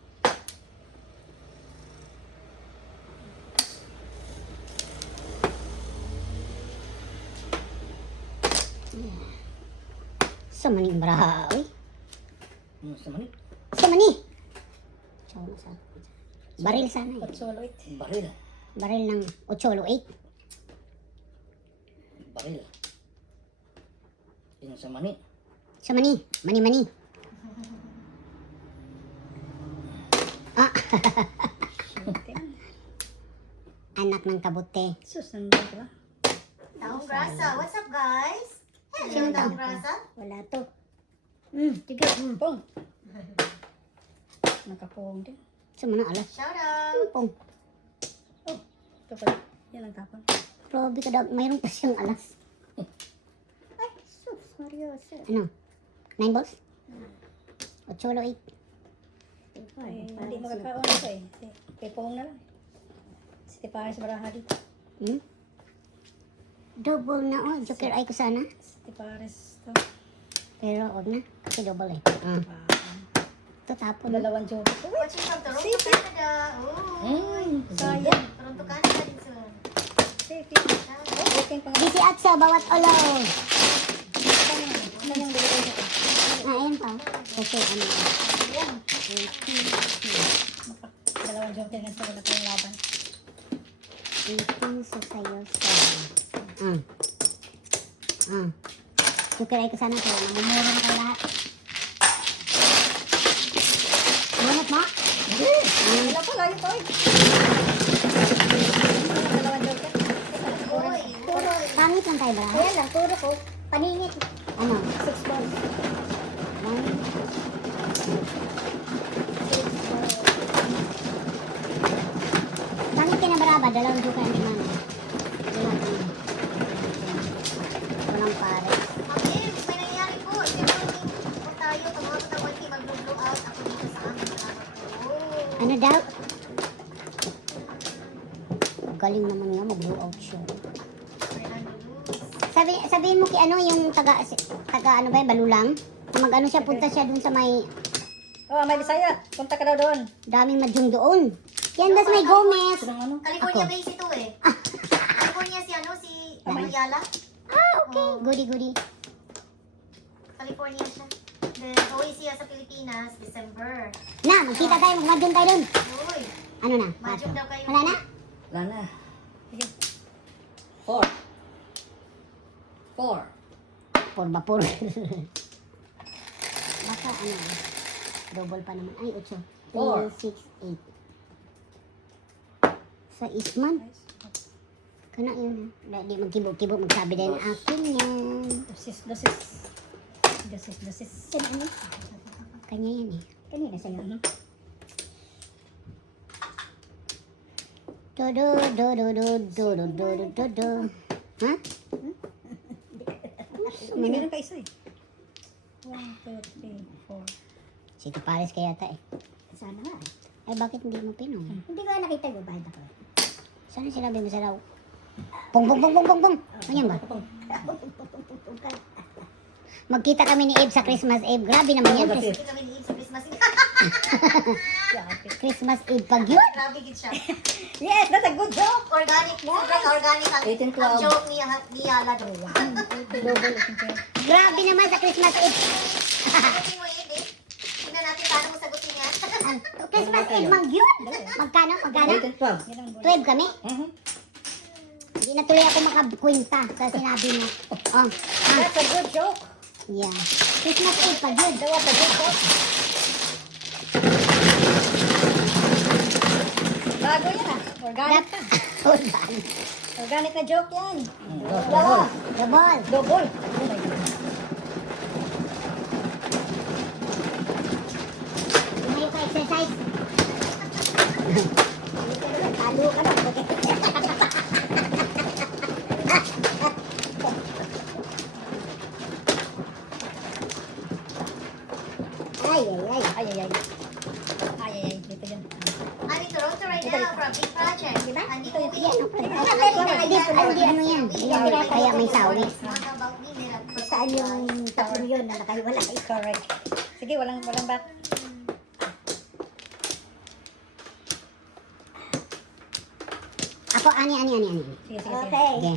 Sa maning baraha. Uy. Sa manit. Sa mani. Tsaka sa. Baril sana eh. 8. Baril. Baril ng 8. Baril. Yung sa mani. Sa mani. Mani. Ah. Anak ng kabute. Sus, nandun ka ba? Taong Grasa. What's up, guys? Hello, Taong Grasa. Wala to. Sige. Pong. Nakapong din. Sa mga alas. Shout out. Pong. Ito pala. Yan ang tapon. Probe ka daw. Mayroon pa siyang alas. Ay, sus, Mariosa. Ano? 9 balls? 8. Ay, hindi makakaon ito eh. Kay Pong na lang. Si Tipares baraha dito. Hmm? Double na oh. Joker eye ko sana. Si Tipares to. Pero huwag na. Kasi double eh. Ito tapon. Dalawang joker. Watching from Toronto, Canada. Oh, Sayang. Toronto, Canada din soon. Safe yun. Working pa nga. Busy at sa bawat olaw. Ano yung delivery nito? Ayan pa. Kasi ano. Dalawang joker na wala pa yung laban. 18 sa sayo 7. Joker eye ko sana. Kaya namumuro na kayo lahat. Bunot mo? Wala pa, layo pa eh. Dalawang joker. Uy, Puro, Pangit lang tayo ba? kaya lang, puro ko, paningit. Ano? 6 balls. 1. Pangit ka na baraba. Dalawang joker ang naman. Walang pare. okay, may nangyayari po. Siyempre, kung tayo, pag mga katawag, mag-blow out ako dito sa amin. Oh. Ano daw? galing naman nga, mag-blowout siya. Fernando Luz. Sabihin mo kay ano, yung taga ano ba yun, Balulang? Mag-ano siya, punta siya dun sa may Oh, may Bisaya. Punta ka daw doon. daming madyong doon. Yan, das may Gomez. Sinang ano? California Ako. base ito eh. California si ano, si Ayala. Ah, okay. Goody. California siya. Then, uwi siya sa Pilipinas, December. Na, magkita tayo, magmadyong tayo dun. Uy, Ano na? Madyong daw kayo. Wala na? Wala na. Sige. 4. 4. Por vapor. Baka ano, double pa naman. Ay, 8. 3, 6, 8. Sa Isman. Kana yun. Di magkibok-kibok, magsabi din akin yan. Dosis. Ano? Kanya yan eh. Kanina sa'yo. Do. Ha? Hindi meron pa isa eh. 1, 2, 3, 4. Si Pares kaya yata eh. Sana nga. Ay, bakit hindi mo pinom? Hindi ko nakita yung bayad ako. Sana sinabi mo sa raw? Pong. Ganyan ba? Magkita kami ni Eve sa Christmas Eve. Grabe naman yan. Bakit? Hindi kami ni Eve sa Christmas. Christmas Eve pag yun. Grabe gid siya. Yes, that's a good joke. Organic. Sobrang organic ang 18-12. joke ni Yala doon. Double. Grabe naman sa Christmas Eve. Sagutin mo Eve eh. Tingnan natin paano mo sagutin yan. Christmas Eve mag yun. Magkano? 8 and 12. 12 kami. Mhm. Hindi na tuloy ako makakwenta sa sinabi mo. Oh, That's a good joke. yeah. Christmas Eve pag yun. That was a good joke. Bago yan ah. Organic na. Hold on. Organic na joke yan. Double. Double. Oh my God. Tumayo ka exercise. Talo ka na. Ay. Ay. Dito yan. I'm in Toronto right now for a big project. Diba? Andito uwi. Hindi ano yan. Kaya may sawi. What about me? Saan yung tatlo yun na nakahiwalay? Correct. Sige, walang back. Ako, ani. Sige. Okay. Sige.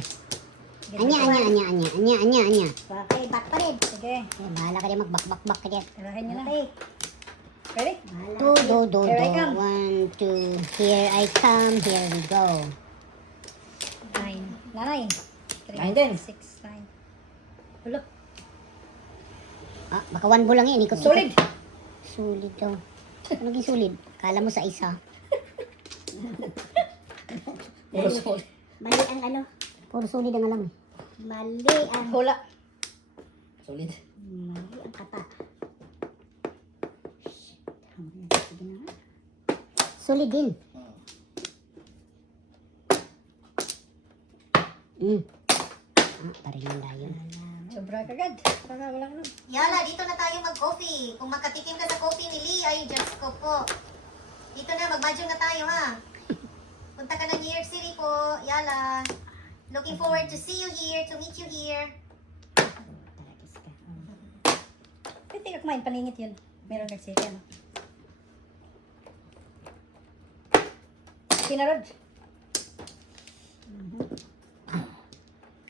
Anya. Okay, back pa rin. Sige. Bahala ka rin magbak-bak ka rin. Tirahin nyo na. Okay. Ready? Bahala. Do. Here I come. 1, 2. Here I come. Here we go. 9. Nanay. 9 din. 6, 9. Hulo. Ah, baka 1 bulang yan. Ikot. Solid. Solid daw. Ano naging solid? Kala mo sa isa. Puro solid. Mali ang ano? Puro solid ang alam eh. Mali ang... Hula. Solid. Mali ang kata. Sige na nga. Solid din. Paringan tayo. Sobra kagad. Baka wala ka nun. Yala, dito na tayo mag-coffee. Kung makatikim ka sa coffee ni Lee, ay Diyos ko po. Dito na, mag-mahjong na tayo ha. Punta ka ng New York City po, Yala. Looking forward to see you here, to meet you here. Talagis ka. Pwede ka kumain, paningit yun. Meron nagsiti, ano? Kinarod.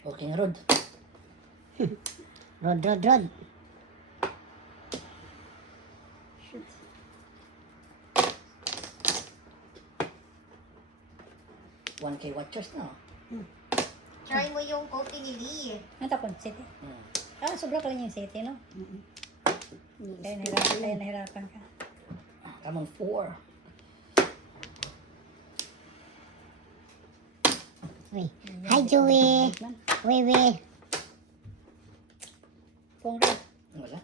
Okay nga, Rod. Rod. Shoot. One K watchers na. Try mo yung coffee ni Lee. Ano tapon? City? Hmm. Ah, sobra pala yung city, no? Kaya nahirapan ka. Come on, 4. Uy. Hi, Joey. Wewe. Pongro. Wala.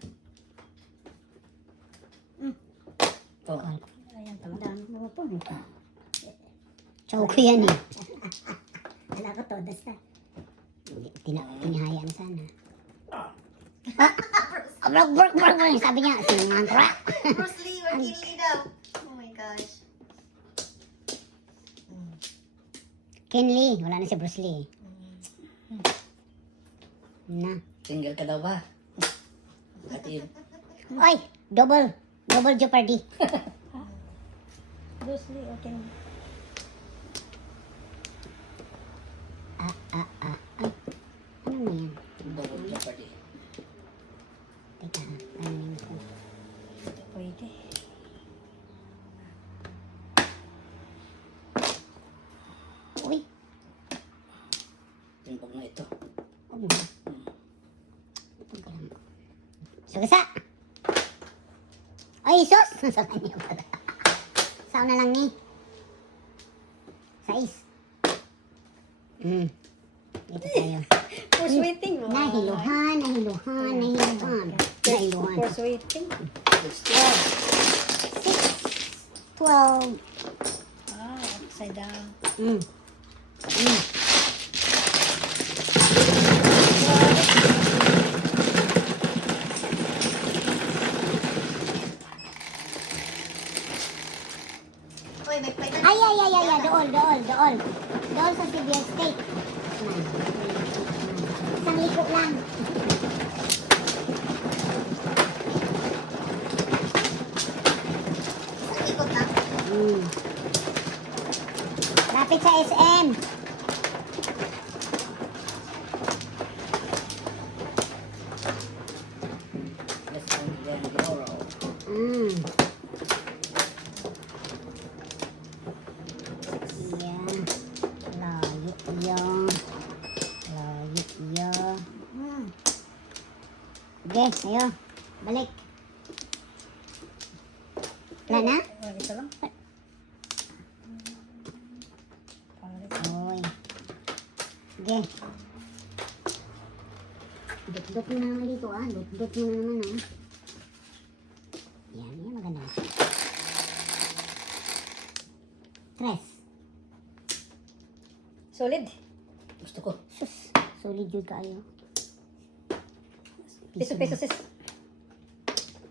Oh. Ayan, tama. Dami mo po. Chow ko yan eh. Wala ko todas na. Tinahayaan sana. Brok. Sabi niya, sinangra. Bruce Lee, or Lee daw. Oh my gosh. Ken Lee. Wala na si Bruce Lee. Na. Single ka daw ba? Ati, Oy! Double. Double Jeopardy. Bruce Lee, okay. Ay. Ano na yan? double jeopardy. Teka ha. Ano yun ko? Pwede. Uy. Timpog na ito. Huwag mo. Ito ka lang. Sugasa! Ay, sus! Sa kanya pala. Sao na lang ni? Sais. Dito tayo. Force waiting. Nahiluhan, nahiluhan, nahiluhan. Nahiluhan. Force waiting. 12. Ah, upside down. Mm. Uy, may Ay, dool. Dool sa Sibian State. Isang liko lang. Isang ikot lang. Lapit sa SM. Let's go again, tomorrow. Iya. Layo iya. Layo iya. Oke, ayo. Balik. Wala na? Oh, ito lang. Pangit. Oy. Oke. Dot-dot mo na naman dito ah. Dot-dot mo na naman ah. Yan, yan maganda. Tres. Solid. Gusto ko. Sus. Solid yun kaayo. Piso-piso sis.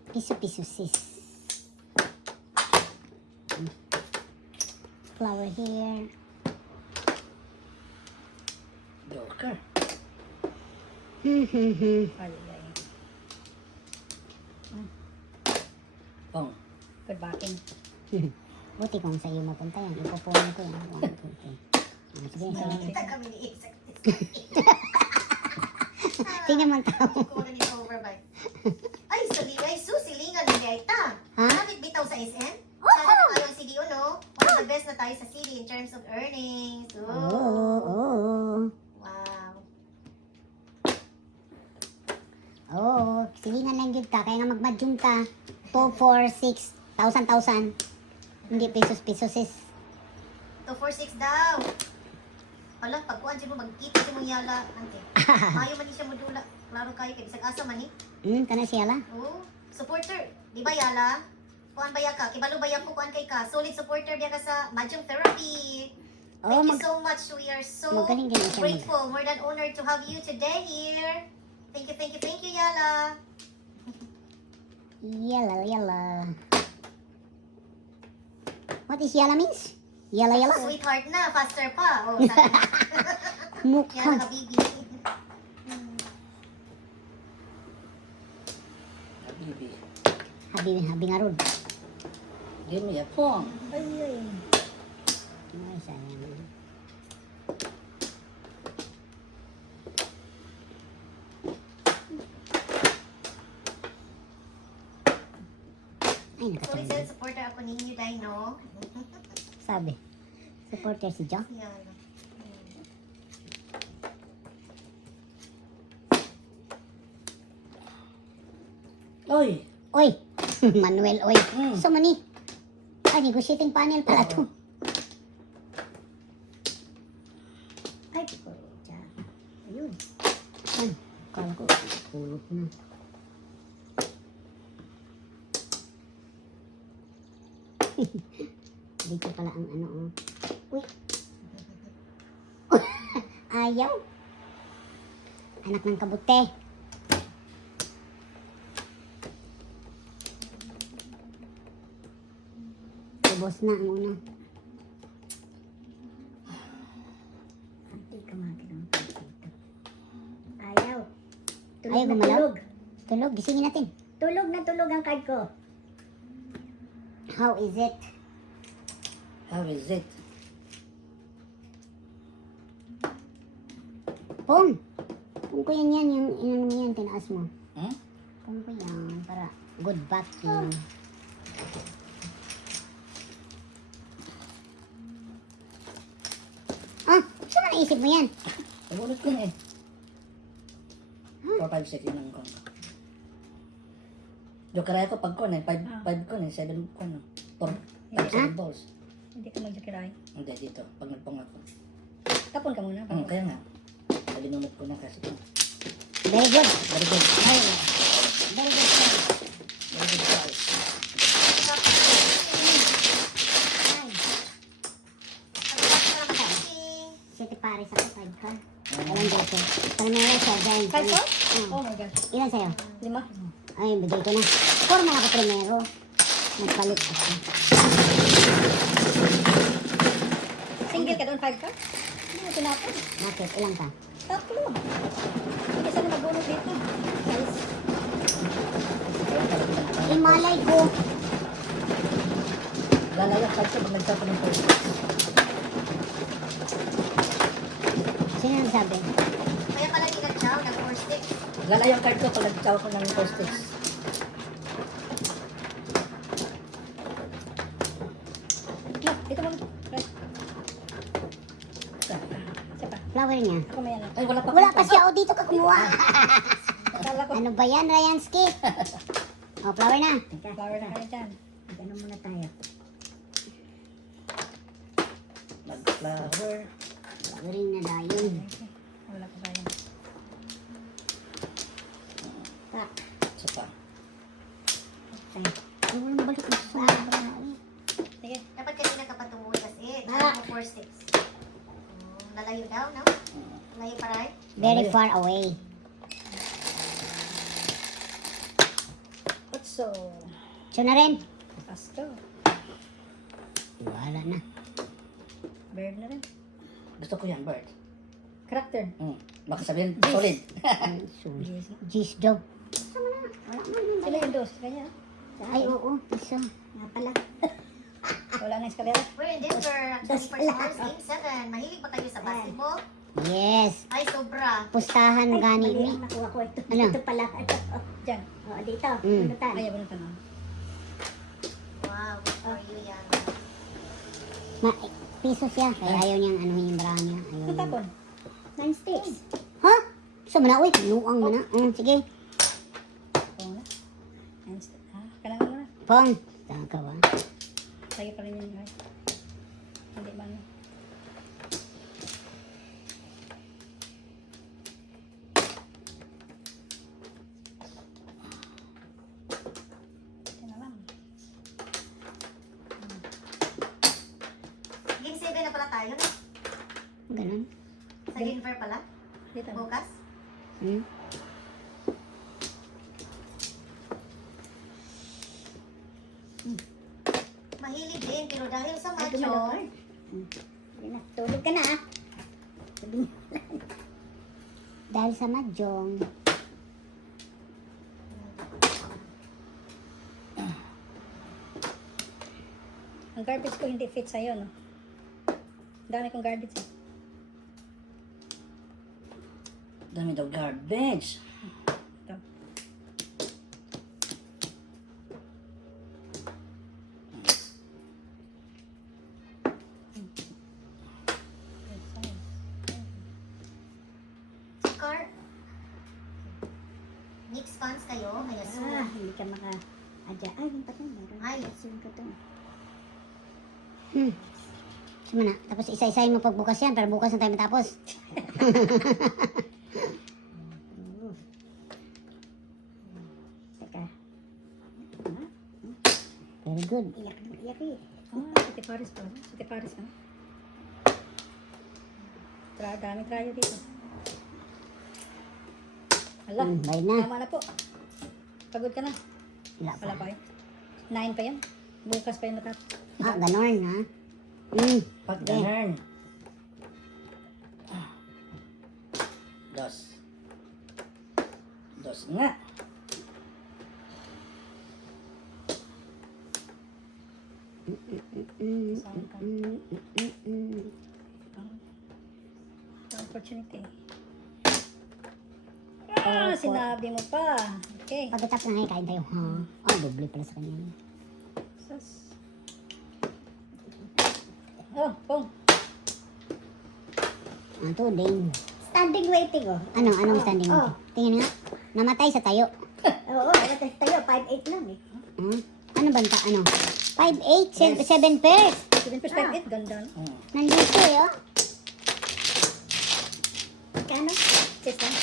Piso-piso sis. Flower here. Joker. Ay, ay. Pong. Good backing. Buti kung sa iyo mapunta yan. Ipopono ko yan. Sige, sige. Kita kami ni Isaac. Tingnan mo ang tao. Kung ano nito overbite. Ay, susilingan ni Gaita. Ha? Bakit bitaw sa SM? Sana na kayo ang CDO, no? One of the best na tayo sa city in terms of earnings. Oo. Wow. Oo. Silingan lang yun ka. Kaya nga magmadyong ka. 2, 4, 6, 1,000. Hindi pesos sis. 246 daw. Hala, pagkuhan siya mo, magkita siya mo yala. Ante. Mayo man ni siya mo dula. Klaro kayo, kaya bisag asa man ni. Kana siya la. Oo. Supporter. Di ba yala? Kuhan ba ka? Kibalo ba ko kuhan kay ka? Solid supporter biya ka sa Mahjong Therapy. Oo, Thank you so much. We are so magaling din siya grateful. More than honored to have you today here. Thank you, Yala. Yala. What is yala means? Yala. Sweetheart na, faster pa. Oh, sana. Mukha. Yala, habibi. Habibi. Habi nga rod. Give me a pong. Ay, ay. Ay, sayang. Ay, Solid nakatulog. sales supporter ako ninyo, Dino. Sabi. Supporter si Jo. Yala. Oy! Oy! Manuel, oy. Mm. So, mani. Ay, negotiating panel pala to. Ay, pucha. Ayun. Ay, kala ko, kulot na. Dito pala ang ano, oh. Uy. Ayaw. Anak ng kabute. Ubos na ang una. Tulog Ayaw na gumalaw? tulog. Tulog, gisingin natin. Tulog na tulog ang card ko. How is it? How is it? Pong! Pong ko yan, yung inano mo yan, tinaas mo. Hmm? Pong ko yan, para good backing. Ah, saan mo naisip mo yan? Nagunod ko na eh. 4, 5, 6 yun ang kon. Jokeraya ko pag kon eh. 5 kon eh. 7 kon. 4, 5, 7 balls. Hindi ka magjakiray. Hindi, dito. Pag nagpong ako. Tapon ka muna. Kaya nga. Salinunod ko na kasi. Very good. Very good. Very good. Very good. Sir. Very good try. City Paris ako, 5 ka. Walang dito. Primero siya, dahil. 5 po? Hmm. Oh my God. Ilan sa'yo? 5? Ay, bigay ko na. 4 man ako primero. Nagpalit ako. Single ka doon, 5 ka? Hindi mo tinapon. Bakit? Ilan ka? Tatlo. Hindi sana magbunot dito. Guys. Imalay ko. Lalayak ka siya pag nagtapon ng first. Sino nagsabi? Kaya pala di nag-chow, nag-4 sticks. Lalayang card ko pag nagtaw ko ng first six. Look, dito mo. Right. Isa pa. Flower niya. Ako may ano. Ay, wala pa. Wala pa siya. O, dito ka kumuha. Akala ko. Ano ba yan, Ryansky? O, flower na. Flower na kayo dyan. Ano muna tayo? Mag-flower. Flowering na dayon. Wala ko ba yan. Isa pa. Ay, walang balik na sa Sige. Dapat kanina ka pa tumuod kasi. Ah. 4 sticks. Lalayo daw, no? Lalayo pa rin. Very far away. Otso. So na rin. Pasto. Wala na. Bird na rin. Gusto ko yan, bird. Character. Baka sabihin, solid. Jeez daw. Sila yung dos. Kanya. Ay, oo. Isa. Nga pala. Wala na eskalera. We're in Denver. Actually, for scores, Game 7. Mahilig ba kayo sa basketball? Yes. Ay, sobra. Pustahan gani Mali ni. ang nakuha ko ito. Ano? Ito pala. Dyan. O, dito. Mm. Pinutan. Ayaw mo na tanong. Wow, good for you yan. Piso siya. Kaya ayaw niyang ano yung bra niya. Ayaw Ito niya. tapon. 9 sticks. Ha? Sa mana? Uy, luang mo na. Sige. Oo na. Kailangan mo na. Pong. Saan ka ba? Sa'yo pa rin yun. Ay. Hindi man. Yan na lang. Game 7 na pala tayo, no? Ganun. Sa Denver pala? Dito. Bukas? Hmm? Mahilig din, pero dahil sa Ay, macho, gumalaw ka. Yan na. Tulog ka na ah. Sabi niya. Dahil sa mahjong. Ang garbage ko hindi fit sa'yo, no? Dami kong garbage eh. Dami daw garbage. Ito. car. Mix fans kayo, may aso. Hindi ka maka-adya. Ay, yung patay. Meron. Ay. Asun ka to. Sama na. Tapos isa-isahin mo pagbukas yan. Pero bukas na tayo matapos. Teka. Very good. Iyak na iyak eh. Siti Paris pa. Siti Paris ka na. Dami trayo dito. Hala. Bayad na. Tama na po. Pagod ka na. Wala Wala pa. pa yun. 9 pa yan. Bukas pa yun natap. Ah, ganon ha. Pag ganun. Dos. Dos nga. Opportunity. Ah, sinabi mo pa. Okay. Pagkatapos na ngayon, kain tayo. Ha? Oh, doble pala sa kanya. Sus. Oh, pong. Ito, ding. Standing waiting, oh. Anong standing? Oh. Tingin nga. Namatay sa tayo. Oo, tayo, 5'8 lang eh. Hmm? Ano banta? Ano? 5'8", 7 pairs. 7 perspective, ganda. No? Nandito eh, oh. Kano? Chest lang.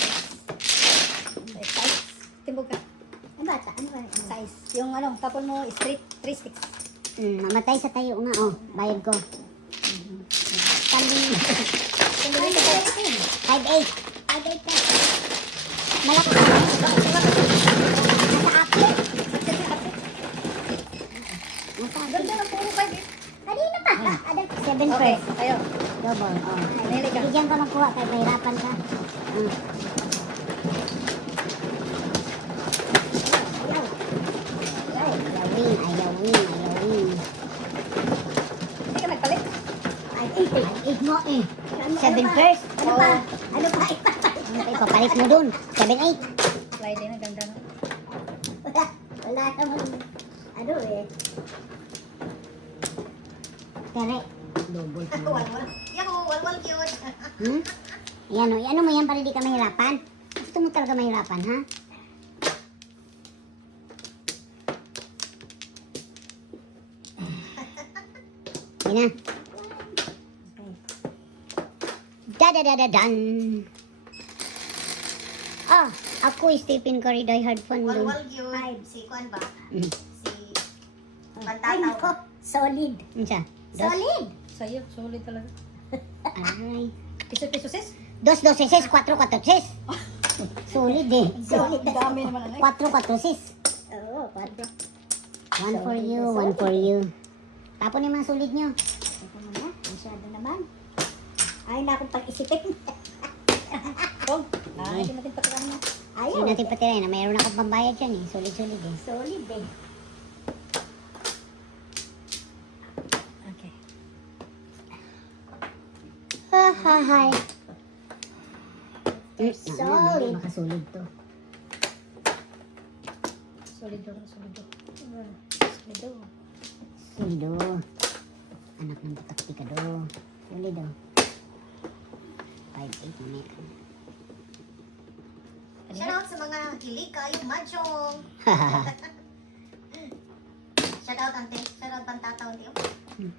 Size. Timbog ka. Ang bata, ano ba? Size. Yung ano, tapon mo, straight, 3 sticks. Namatay sa tayo nga, oh. Bayad ko. Standing. 5'8". 5'8 ka. Malaki. Nasa akin. Nasa akin. Ganda ng puro 5 Kanina pa. 7 Okay, pairs. tayo. Double, oh. Nili ka. Bigyan ko magkuha kaya mahirapan ka. Ayawin. Hindi ka nagpalit. 5'8 mo eh. 7 pairs. Ano pa? Ano pa? Ipapalit mo dun. 7'8. Slide din, ang ganda no. Wala naman. Ano eh. Correct. Double pa. Walwal. Yaku, walwal yun. Yan o. Ano mo yan para di ka mahirapan? Gusto mo talaga mahirapan, ha? Yan na. Da-da-da-da-dan. Ah, ako Stephen Curry die hard fan dun. Walwal yun. Si Kwan ba? Mm. Si Ay, nako. Pantataw. Solid. Ano siya? Solid. Sa'yo, solid talaga. Aray. Piso-piso sis. 2 12 4 4 6. Solid eh. Solid. Dami naman ano. 4 4 6. Oo, 4. One for you, one for you. Tapon yung mga solid nyo. Ito muna. Masyado naman. Ay, naku, pag-isipin. Pong. Hindi natin patirahan mo. Hindi Ayaw. natin patiray na mayroon akong pambayad yan eh. Solid eh. Solid eh. Okay. Hi. Solid. Makasolid to. Solid daw, solid daw. Solid daw. Solido. Anak ng pataktikado. Solido. 5'8 na yan. Shoutout sa mga kilig kayong madyong. Shoutout ante. Shoutout Bantataw ante.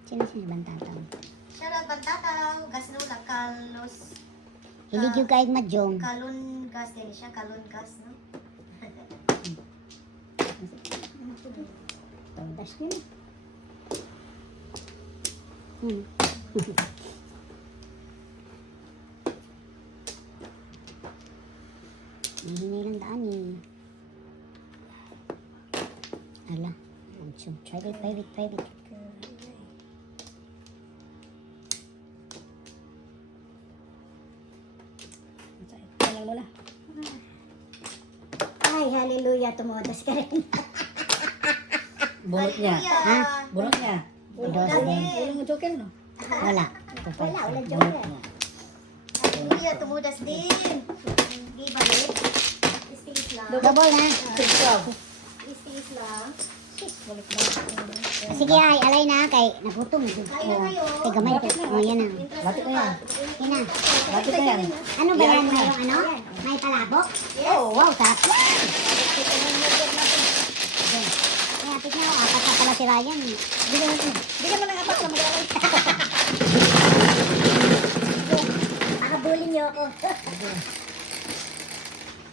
Sino bantatang? Shoutout Bantataw. Gasnula Carlos. Hilig yung kaig madyong. Kalungas din siya. Kalungas, no? Tondas nyo. Hihinay lang daan eh. Ala. Private. Tingnan mo na. Ay, hallelujah. Tumutas ka rin. Bunot niya. Ha? Bunot niya. Dos din. Ulo mo joker no? Wala. Wala Bunot joker. niya. Hallelujah, tumudas din. Hindi balik. Istis lang. Double na. Istis lang. Balik na. Sige ay, alay na kay nagutom. Kay gamay ko. Oh, yan na. Batik na yan. Yan na. Batik na yan. Ano ba yan? Mayroong ano? May palabok? Oh, wow, sarap yan. Kaya, tignan mo, apat na pala si Ryan. Bigyan mo ng apat na mag-alay. Pakabulin niyo ako.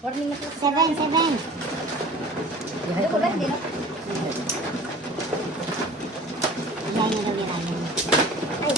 Warning na po. 7. Ano ko ba? Hindi no? Yan na daw ni Ryan. Ay,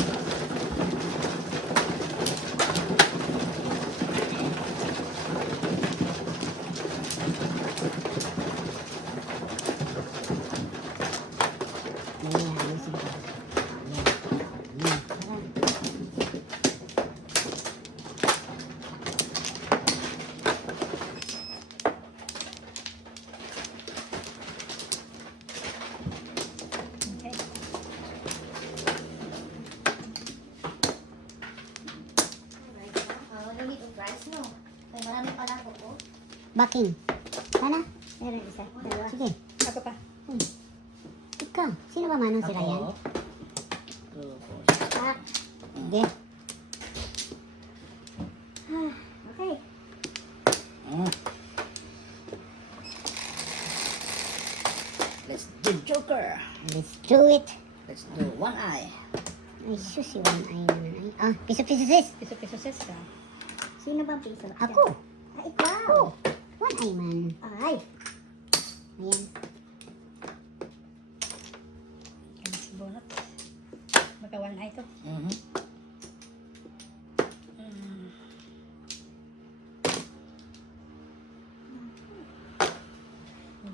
Backing. Sana? Meron isa. Dalawa. Sige. Ako pa. Ikaw. Sino ba manong si Ryan? Ako. 2, 4, 6. Ah, Sige. okay. Mm. Let's do Joker. Let's do it. Let's do one eye. Ay, sus, si one eye naman ay. Ah, piso-piso sis. Piso-piso sis ka. Sino bang piso? Ako. Ah, ikaw. Ako. One eye man. Ay. Ayan. Kaya si Bonot. Baka one eye to. Mhm. Mm.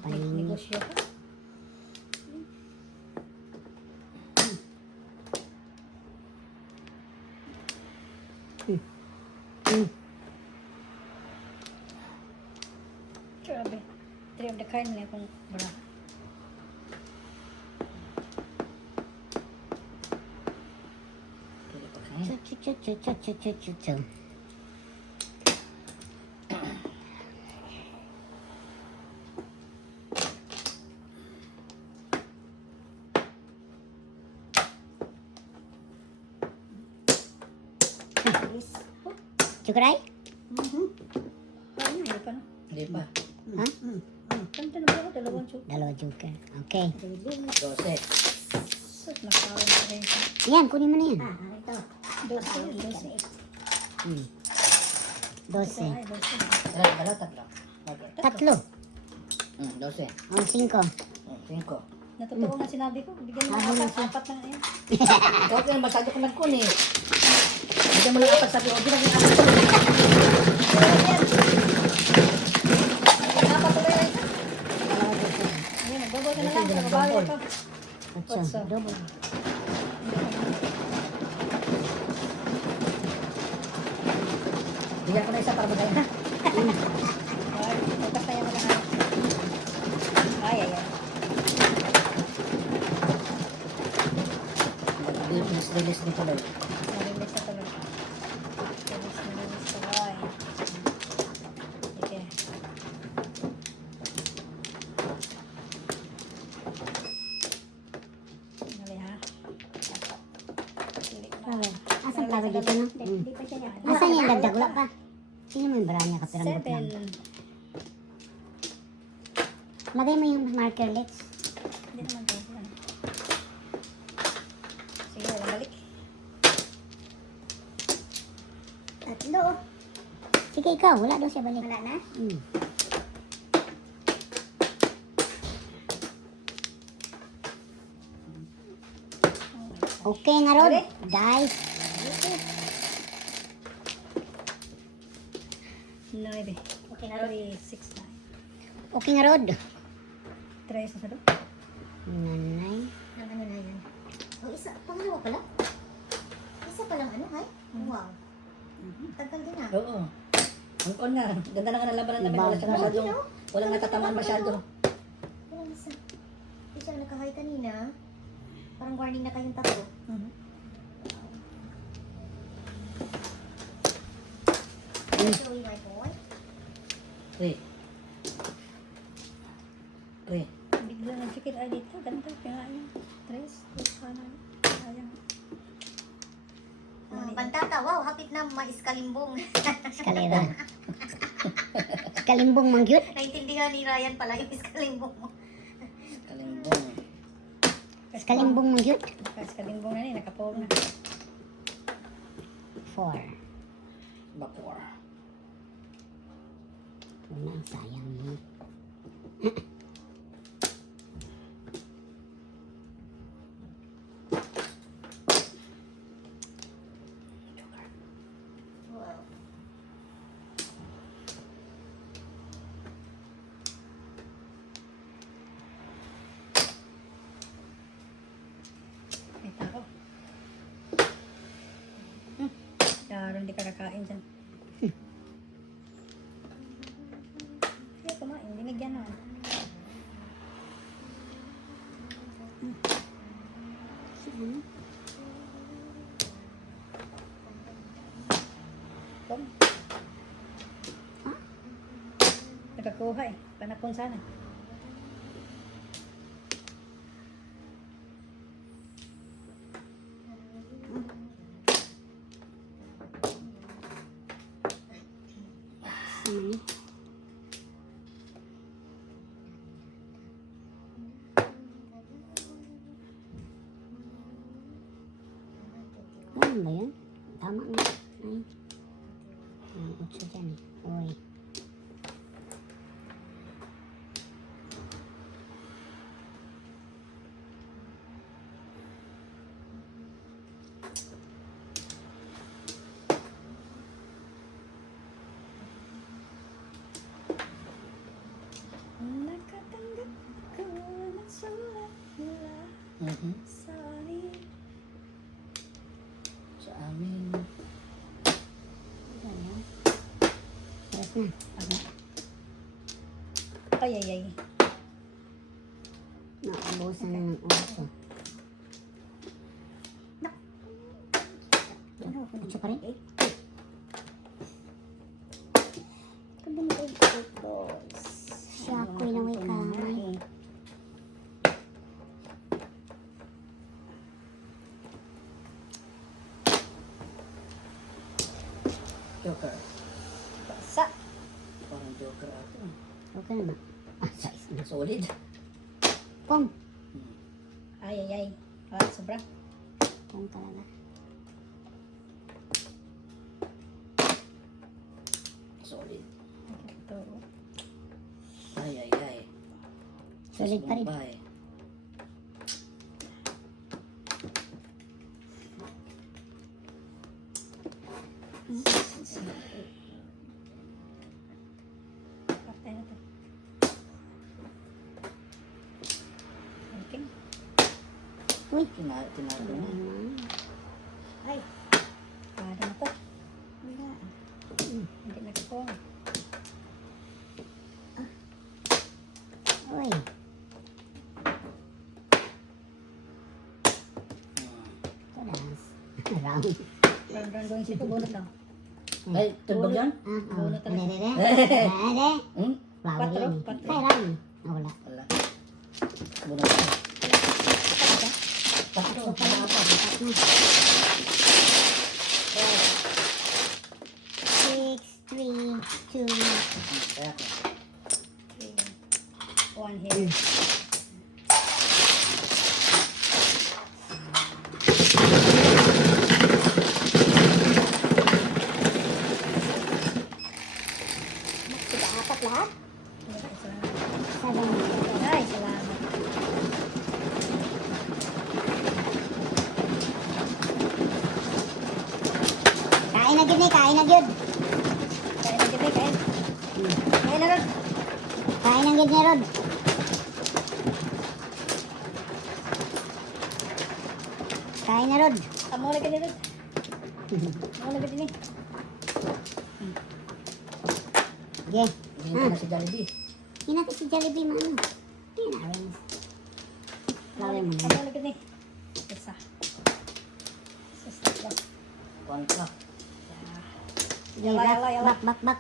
Paling- Negosyo ka. Grabe. 3 of the kind na akong baraha. Pwede pa kayo. Chu-chu-chu-chu-chu-chu-chu-chu. Yes. Chukuray? Ano, hindi pa no? Hindi pa. Ha? Kanta na ba? Dalawang chup. Dalawa joker. Okay. 12. Sus, nakawin pa rin siya. Yan, kunin mo na yan. Ah, ito. 12. Hmm. 12. Ay, 12. Dalawa, tatlo. Okay. Tatlo. 12. O, 5. 5. Natotoo nga sinabi ko. Bigyan mo Ah, ng siya. apat na yan. Ikaw ka naman, masyado ko nagkun eh. Bigyan mo lang apat sabi ko. Di ba yung apat? Apat ulit ay isa. Dalawa joker. Ayan, mag-double ka na lang. Kababawi ka. 8. Otso. Double. Bigyan ko na isa para magaling ha. Ay, bukas na yan mo lahat. Ay, ay, ay. Release dito lang. Narilis na tuloy. Narilis tuloy. Sige. Dali ha. Pili na. Asan plato dito, no? Hindi pa siya yan. Asan yan? Dagdag wala pa. Sino mo yung baranya ka? Pero 7. Lagay mo yung marker, Lex. Hindi naman ito. Sige, walang balik. Tatlo. Sige, ikaw. Wala daw siya balik. Wala na? Hmm. Okay nga, Rod. Balik. Dice. 9. Okay na, Rod. 3, 6, 9. Okay nga, Rod. 3 sa salo. Nanay. Ang ano na yan. Oh, isa. Pangalawa pala. Isa palang ano, ay? Wow. Tagal din ah. Oo. Ang kon nga. Ganda na nga ng labanan namin. Wala siya Iba. masyadong, walang natatamaan masyado. Walang isa. Hindi siya nakahay kanina. Parang warning na kayong tatlo. Show you my boy. 3. 3. Bigla ng chicken ay dito. Ganda. Kaya yan. 3. Kanan. Sayang. Pantata, wow, hapit na maiskalimbong. Eskalera. Kalimbong mangyut. Naintindihan ni Ryan pala yung iskalimbong mo. Kalimbong. Kalimbong mangyut. Kasi kalimbong na rin. Nakapawag na. 4. Bakor. Wala, sayang mo. Wow. May tao. Laro hindi ka kakain dyan. Ay, kumain. Binigyan naman. Kom. kuha eh. Panapon sana. Ano? Ganun ba yun? Tama nga. Ay. Ang 8 dyan eh. Uy. Nakatanggap ko ng sulat mula sa amin. Sa amin. Yes na. Ay, ay, ay. Naubusan na ng oso. Ano? 8 pa rin? Kabin ko yung balls. Siya ako'y naway kamay. Joker. Basa. Parang joker ako. Okay na ba? Size na. Solid. Pong. Ay, ay, ay. Ah, sobra. Pong talaga. Solid. Ito. Ay, ay, ay. Solid pa rin. Bombay. Patay na to. Okay. Uy. Tinago na. Ay. Para na to. Hindi nagpong. Uy. Tadas. Round. Round going sito. Bunot lang. Ay, tulbog yan? Bunot talaga. Dede. Hmm? Flower Patro, yun. patro. Kaya lang. Wala. Wala. Bunot ka. Patro pala ako. Bakat na. 6, 3, 2. Kaya ko. One here. Apat lahat? Salamat. 7. Ay, salamat. Kain na gid ni, kain na gid. Kain na gid, kain. Kain na ron. Kain na gid ni Rod. Kain na Rod. Amo na gid ron. Amo na gid ni. Ge. Hindi ka na si Jollibee. Hindi natin si Jollibee maano. Hindi na rin. Flower mo na. Amo na gid ni. Isa. Isa. One cup. Sige, Yala, back, yala, yala. back, back, back.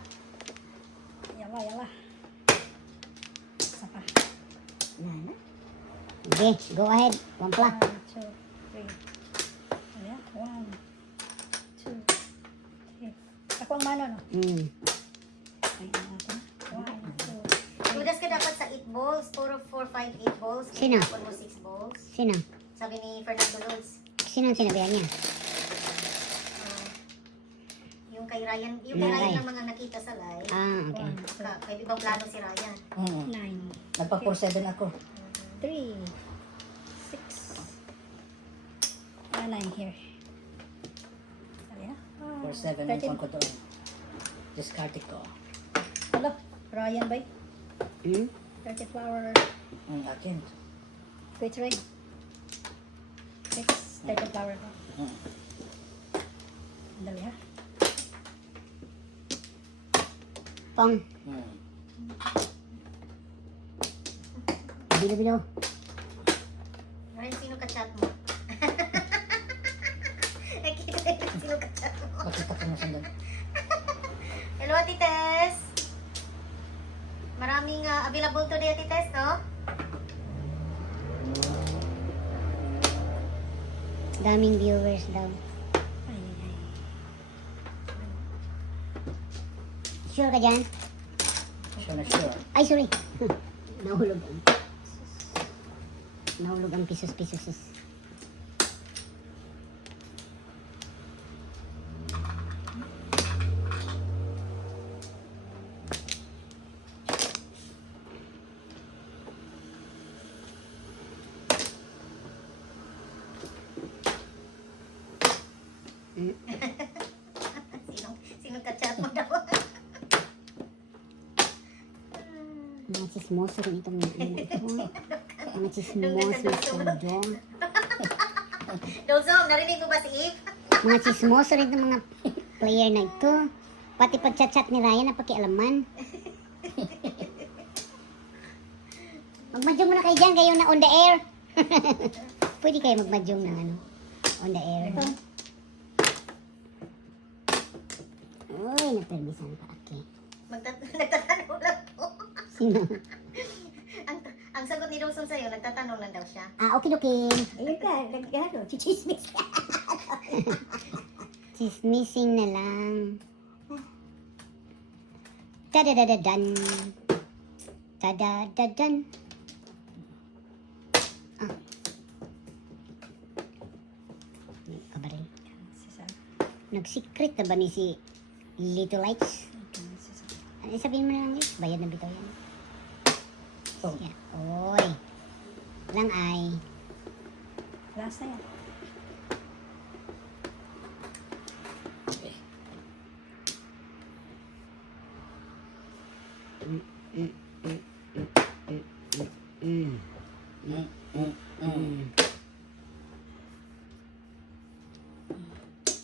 Yala, yala. Isa pa. Na. Sige, go ahead. Pampla. 1, 2, 3. Ayan. 1, 2, 3. Ako ang mano, no? Ayan natin. 1, 2, 3. Tudas ka dapat sa 8 balls. 4, 4, 5, 8 balls. Sino? Tapon mo 6 balls. Sino? Sabi ni Fernando Lods. Sino ang sinabihan niya? Yung kay Ryan. Yung Yung kay Ryan Ryan. na mga nakita sa live. Ah, okay. 1, Kay ibang plano si Ryan. 2, 9, Nagpa-4-7 ako. 3, 6. 9 here. Ayan. 4-7 ang pang ko doon. Discard ko. Hello, Ryan ba? Hmm? 30 flower. Ang akin. Which ring? 6, 30 flower ko. Dali ha. Pong. Bilo-bilo. Ryan, sino ka-chat mo? Nakita ko sino ka-chat mo. Pakita ko na sandali. Hello, Ate Tess. Marami available today at test, no? Daming viewers daw. Sure ka dyan? Sure na sure. Ay, sorry. Nahulog ang pisos-pisos. Sinong kachat mo daw? Mga chismoso rin itong mga chismoso ito. Dozong, narinig mo ba si Eve? Mga chismoso rin itong mga player na ito. Pati pag-chat-chat ni Ryan na pakialaman. Magmadyong muna kayo dyan, kayo na on the air. Pwede kayo magmadyong ng ano, on the air. Uy, napermisan pa. Okay. Nagtatanong lang po. Sino? Ang sagot ni Dozong sa'yo, nagtatanong lang daw siya. Okay. Ayun ka, nag-ano, chichismis. Chismissing na lang. Tadadadadan. Tadadadan. Ah. Kabaril. Nag-secret na ba ni si Little Lights? Ano sabihin mo na lang, Liz? Bayad na bitaw yan. Oh. Yeah. Oy. Lang ay. Last na yan.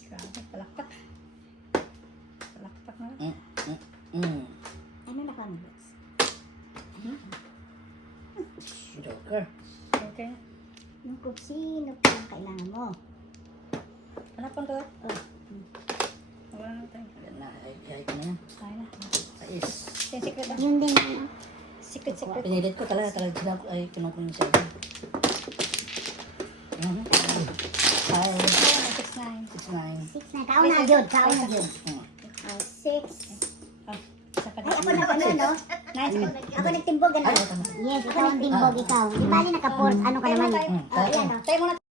Grabe, palakpak. Palakpak na lang. Ano na kami? Joker. Okay. Yung kung sino pa ang kailangan mo. Ano pang to? Oh. Wala na tayo. Yan na. Ay ko na yan. Tayo na. Sais. Yung secret ah. Yun din. Ano? Secret. Pinilit ko talaga ay kinukunin siya. Hi. 6-9. 6-9. 6 na. Kaon na, Jod. Kaon na, Jod. 6. Isa pa Ay, ako na ano, no? Nice. Ako nagtimbog, ano? Ay, tama. Yes, ikaw ang timbog, ikaw. Di bali naka-port. Ano ka naman? Tayo muna.